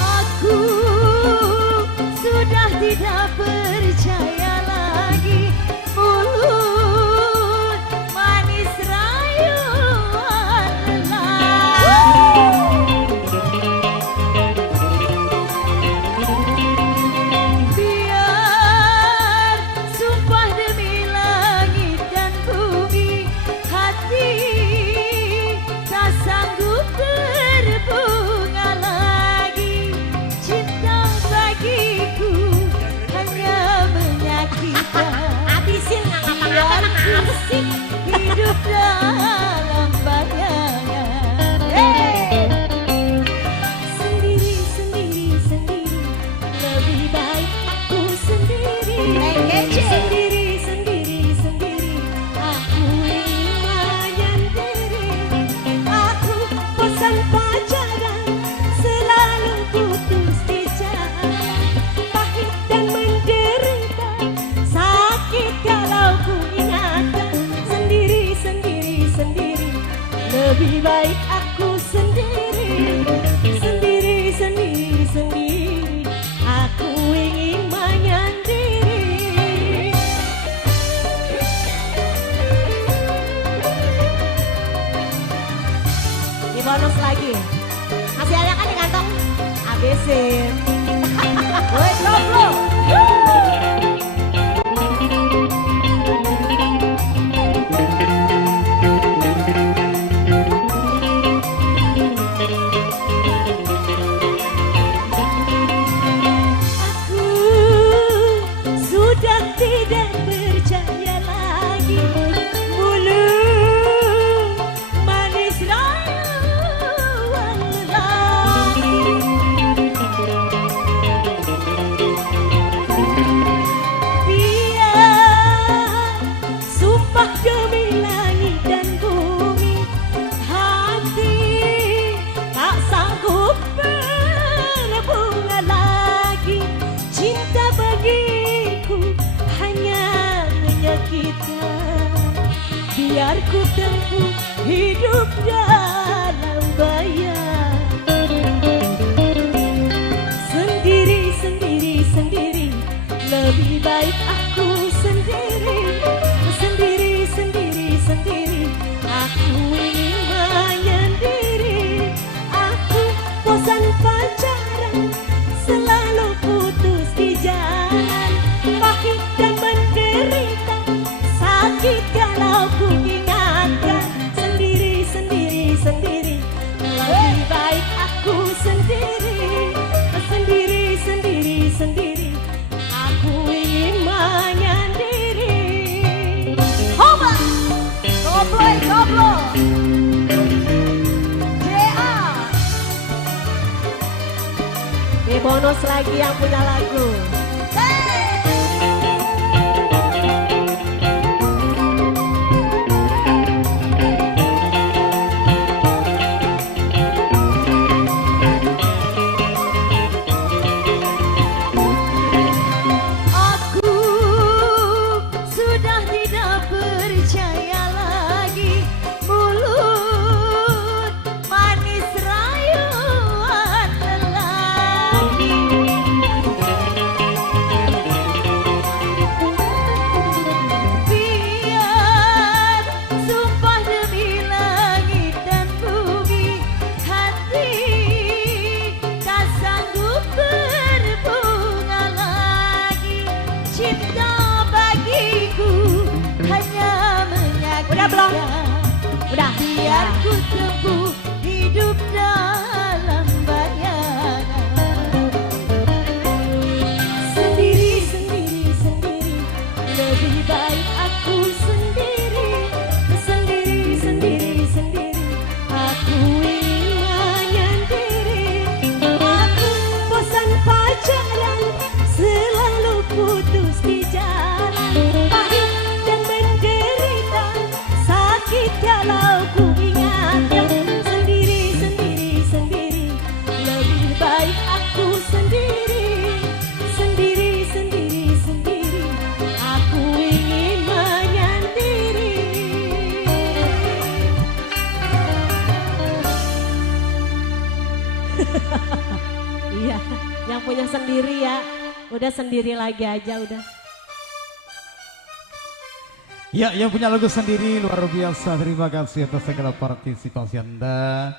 Aku sudah tidak percaya lagi. Mulut manis Lebih baik aku sendiri, sendiri, sendiri, sendiri. Aku ingin menyendiri. Di bonus lagi. Masih ada kan di kantong? Habisin. Woi, jomblo. Sudah tidak percaya lagi, mulut manis rayuan lelaki. Biar sumpah demi langit dan bumi, hati tak sanggup berbunga lagi. Cinta bagiku hanya menyakitkan. Biar ku tempuh hidup dalam bayang. Sendiri, sendiri, sendiri. Lebih baik aku sendiri. Sendiri, sendiri, sendiri. Aku ingin menyendiri. Aku bosan pacaran, selalu putus di jalan. Pahit dan menderita, sakit kalau ku ingatkan. Sendiri, sendiri, sendiri. Lebih baik aku sendiri. Sendiri, sendiri, sendiri. Aku ingin menyendiri. Hoba, gobloy, goblo. Di bonus lagi yang punya lagu. Aku sudah tidak percaya lagi, mulut manis rayuan lelaki. Biar sumpah demi langit dan bumi, hati tak sanggup berbunga lagi. Cinta bagiku hanya menyakitkan. Udah belum? Udah. Biar ku tempuh hidup dalam bayangan. Sendiri, sendiri, sendiri. Lebih baik aku sendiri. Sendiri, sendiri, sendiri. Aku ingin menyendiri. Aku bosan pacaran, selalu putus di jalan. Pahit dan menderita, sakit kalau ku ingatkan. Sendiri, sendiri, sendiri. Lebih baik aku sendiri. Sendiri, sendiri, sendiri. Aku ingin menyendiri. Iya, yang punya sendiri ya. Udah sendiri lagi aja udah. Ya, yang punya lagu sendiri luar biasa. Terima kasih atas segala partisipasi Anda.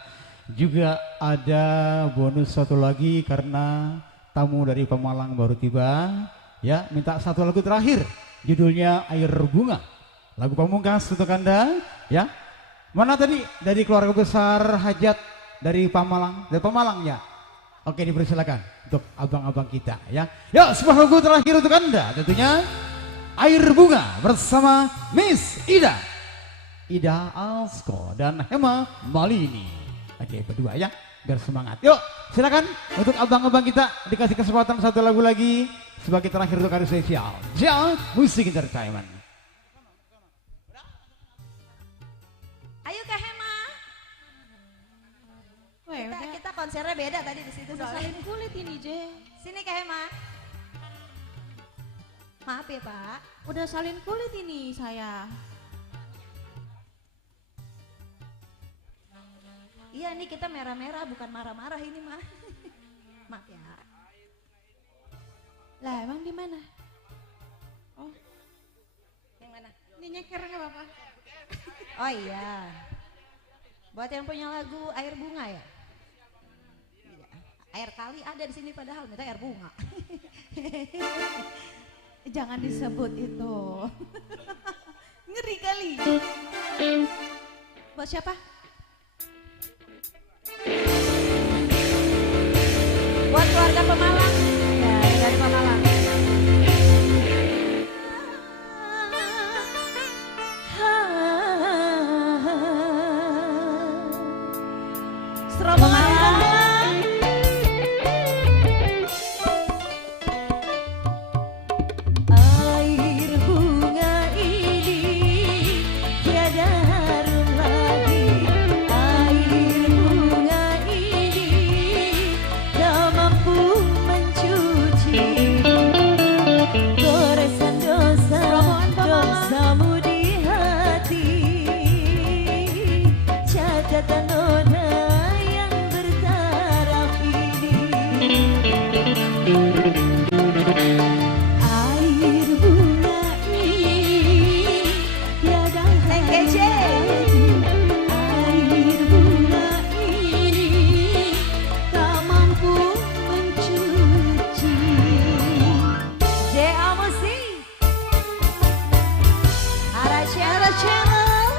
Juga ada bonus satu lagi karena tamu dari Pemalang baru tiba. Ya, minta satu lagu terakhir. Judulnya Air Bunga. Lagu pamungkas untuk Anda. Ya, mana tadi dari keluarga besar Hajat dari Pemalang? Dari Pemalang ya. Oke, dipersilakan untuk abang-abang kita ya. Ya, sebuah lagu terakhir untuk Anda tentunya. Air Bunga bersama Miss Ida Alsko dan Hema Malini. Oke, berdua ya, biar semangat. Yuk, silakan untuk abang-abang kita dikasih kesempatan satu lagu lagi sebagai terakhir untuk hari spesial. Ja Musik Entertainment. Ayo Kak Hema. Kita konsernya beda tadi di situ soalnya. Salin kulit ini, Je. Sini Kak Hema. Maaf ya Pak. Udah salin kulit ini saya. Iya nih kita merah-merah bukan marah-marah ini mah. Maaf ya. Lah emang di mana? Oh, Yang mana? ini nyeker nggak apa-apa. Oh iya. Buat yang punya lagu Air Bunga ya? Iya. Air kali ada di sini padahal minta air bunga. Jangan disebut itu. Ngeri kali. Buat siapa? Buat keluarga Pemalang. Ya, dari Pemalang. Pemalang. Air bunga ini tiada harum lagi. Air bunga ini tak mampu mencuci goresan dosamu di hati. Catatan noda yang bertaraf ini. Air bunga ini tiada lagi. Air bunga ini tak mampu mencuci. J.A. Musik Ara Channel.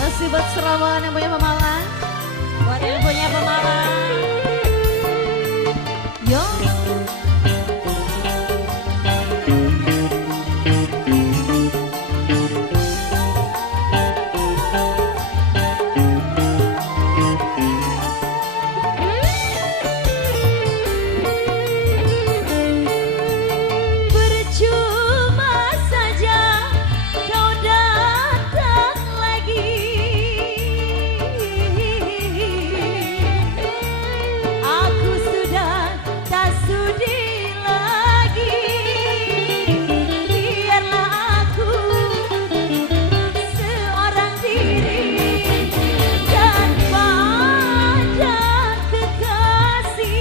Masih buat Serawan yang punya Pemalang. Buat yang punya Pemalang. Yo. Percuma saja kau datang lagi. Aku sudah tak sudi lagi. Biarlah aku seorang diri tanpa ada kekasih.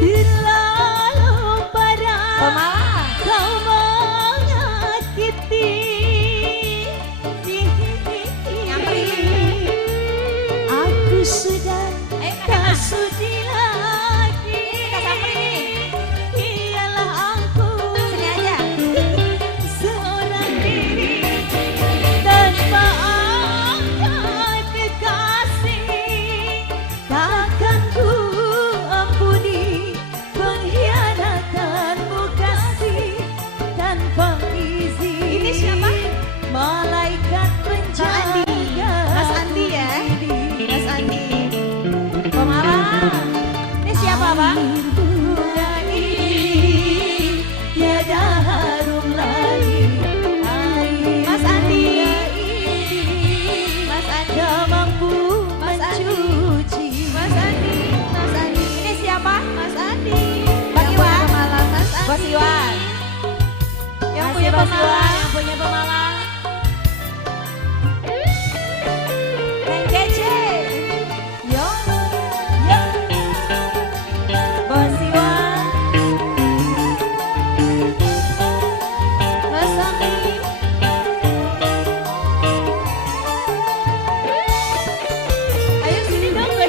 Terlalu parah kau menyakiti. Aku sudah tak sudi lagi. Ialah aku seorang diri tanpa ada kekasih. Takkan ku ampuni pengkhianatanmu kasih tanpa izin. Ini siapa? Malaikat penjaga. Mas Andi ya? Mas Andi. Pemalang. Ini siapa bang? Bunga ini tiada harum lagi. Mas Andi. Mas Andi. Tak mampu mencuci. Mas Andi. Mas Andi. Ini siapa? Mas Andi. Bang Iwan. Mas Andi. Bos Iwan. Yang punya Pemalang. Yang punya Pemalang. Neng Kece. Yo. Yo. Bos Iwan. Mas Andi. Ayo sini dong gue.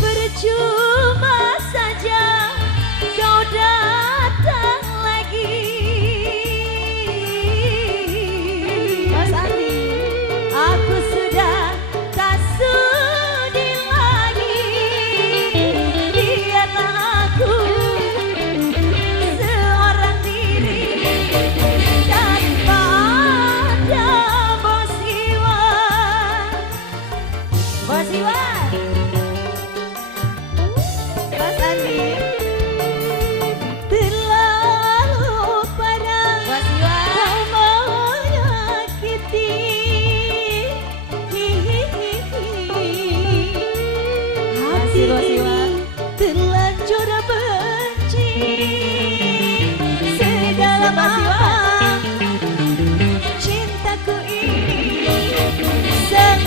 Percuma saja kau datang lagi.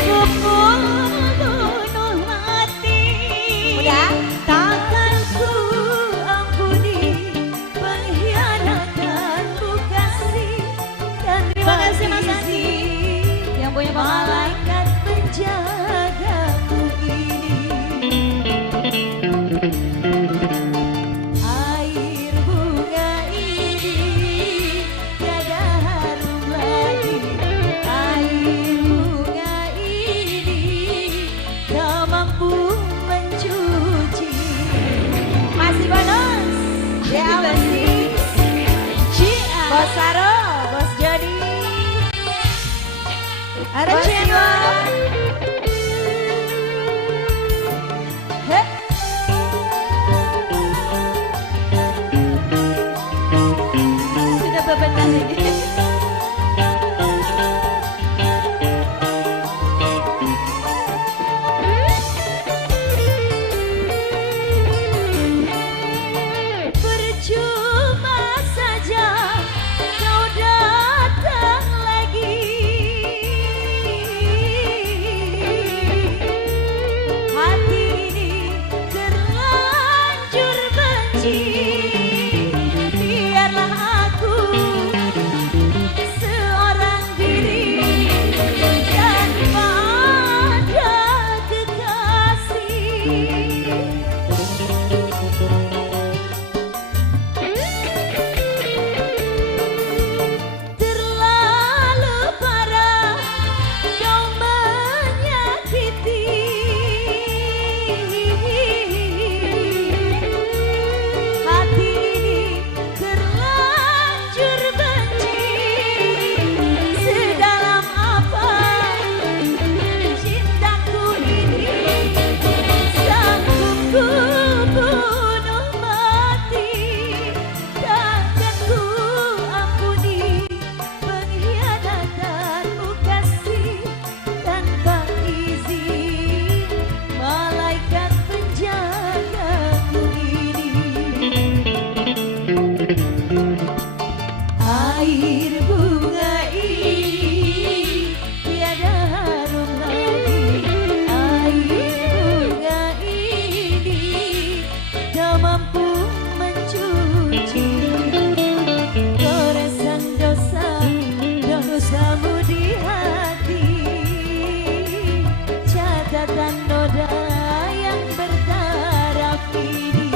pukul bunuh hati. Udah? Takkan ku ampuni pengkhianatanmu kasih. Dan terima kasih Mas Andi yang punya malaikat penjagaku ini. Air bunga ini tiada harum lagi. Air bunga ini tak mampu mencuci. Masih bonus. Ya masih. Bos Saro, Bos Jody. Ada Bos channel. Heh. Sudah bebenah ini. Percuma saja kau datang lagi. Hati ini terlanjur benci. Biarlah aku seorang diri tanpa ada kekasih. Terlalu parah kau menyakiti. Hati ini terlanjur benci. Sedalam apa cintaku ini, sanggup ku bunuh mati. Takkan ku ampuni pengkhianatanmu kasih. Tanpa izin malaikat penjagaku ini. Air bunga ini tiada harum lagi. Air bunga ini tak mampu mencuci goresan dosa, dosamu di hati. Catatan noda yang bertaraf ini.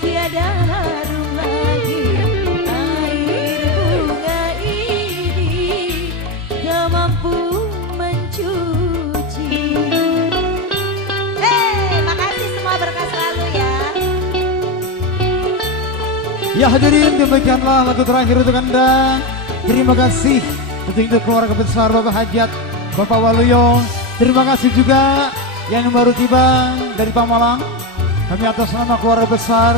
Tiada harum lagi. Air bunga ini tak mampu mencuci. Makasih semua, berkah selalu ya. Ya hadirin, demikianlah lagu terakhir untuk Anda. Terima kasih untuk keluarga besar Bapak Hajat, Bapak Waluyo. Terima kasih juga yang baru tiba dari Pamalang. Kami atas nama keluarga besar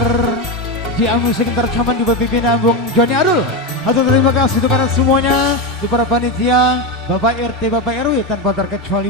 JA Musik Entertainment di pimpinan Bung Joni Adul. Terima kasih untuk Anda semuanya, di para panitia, Bapak RT, Bapak RW tanpa terkecuali.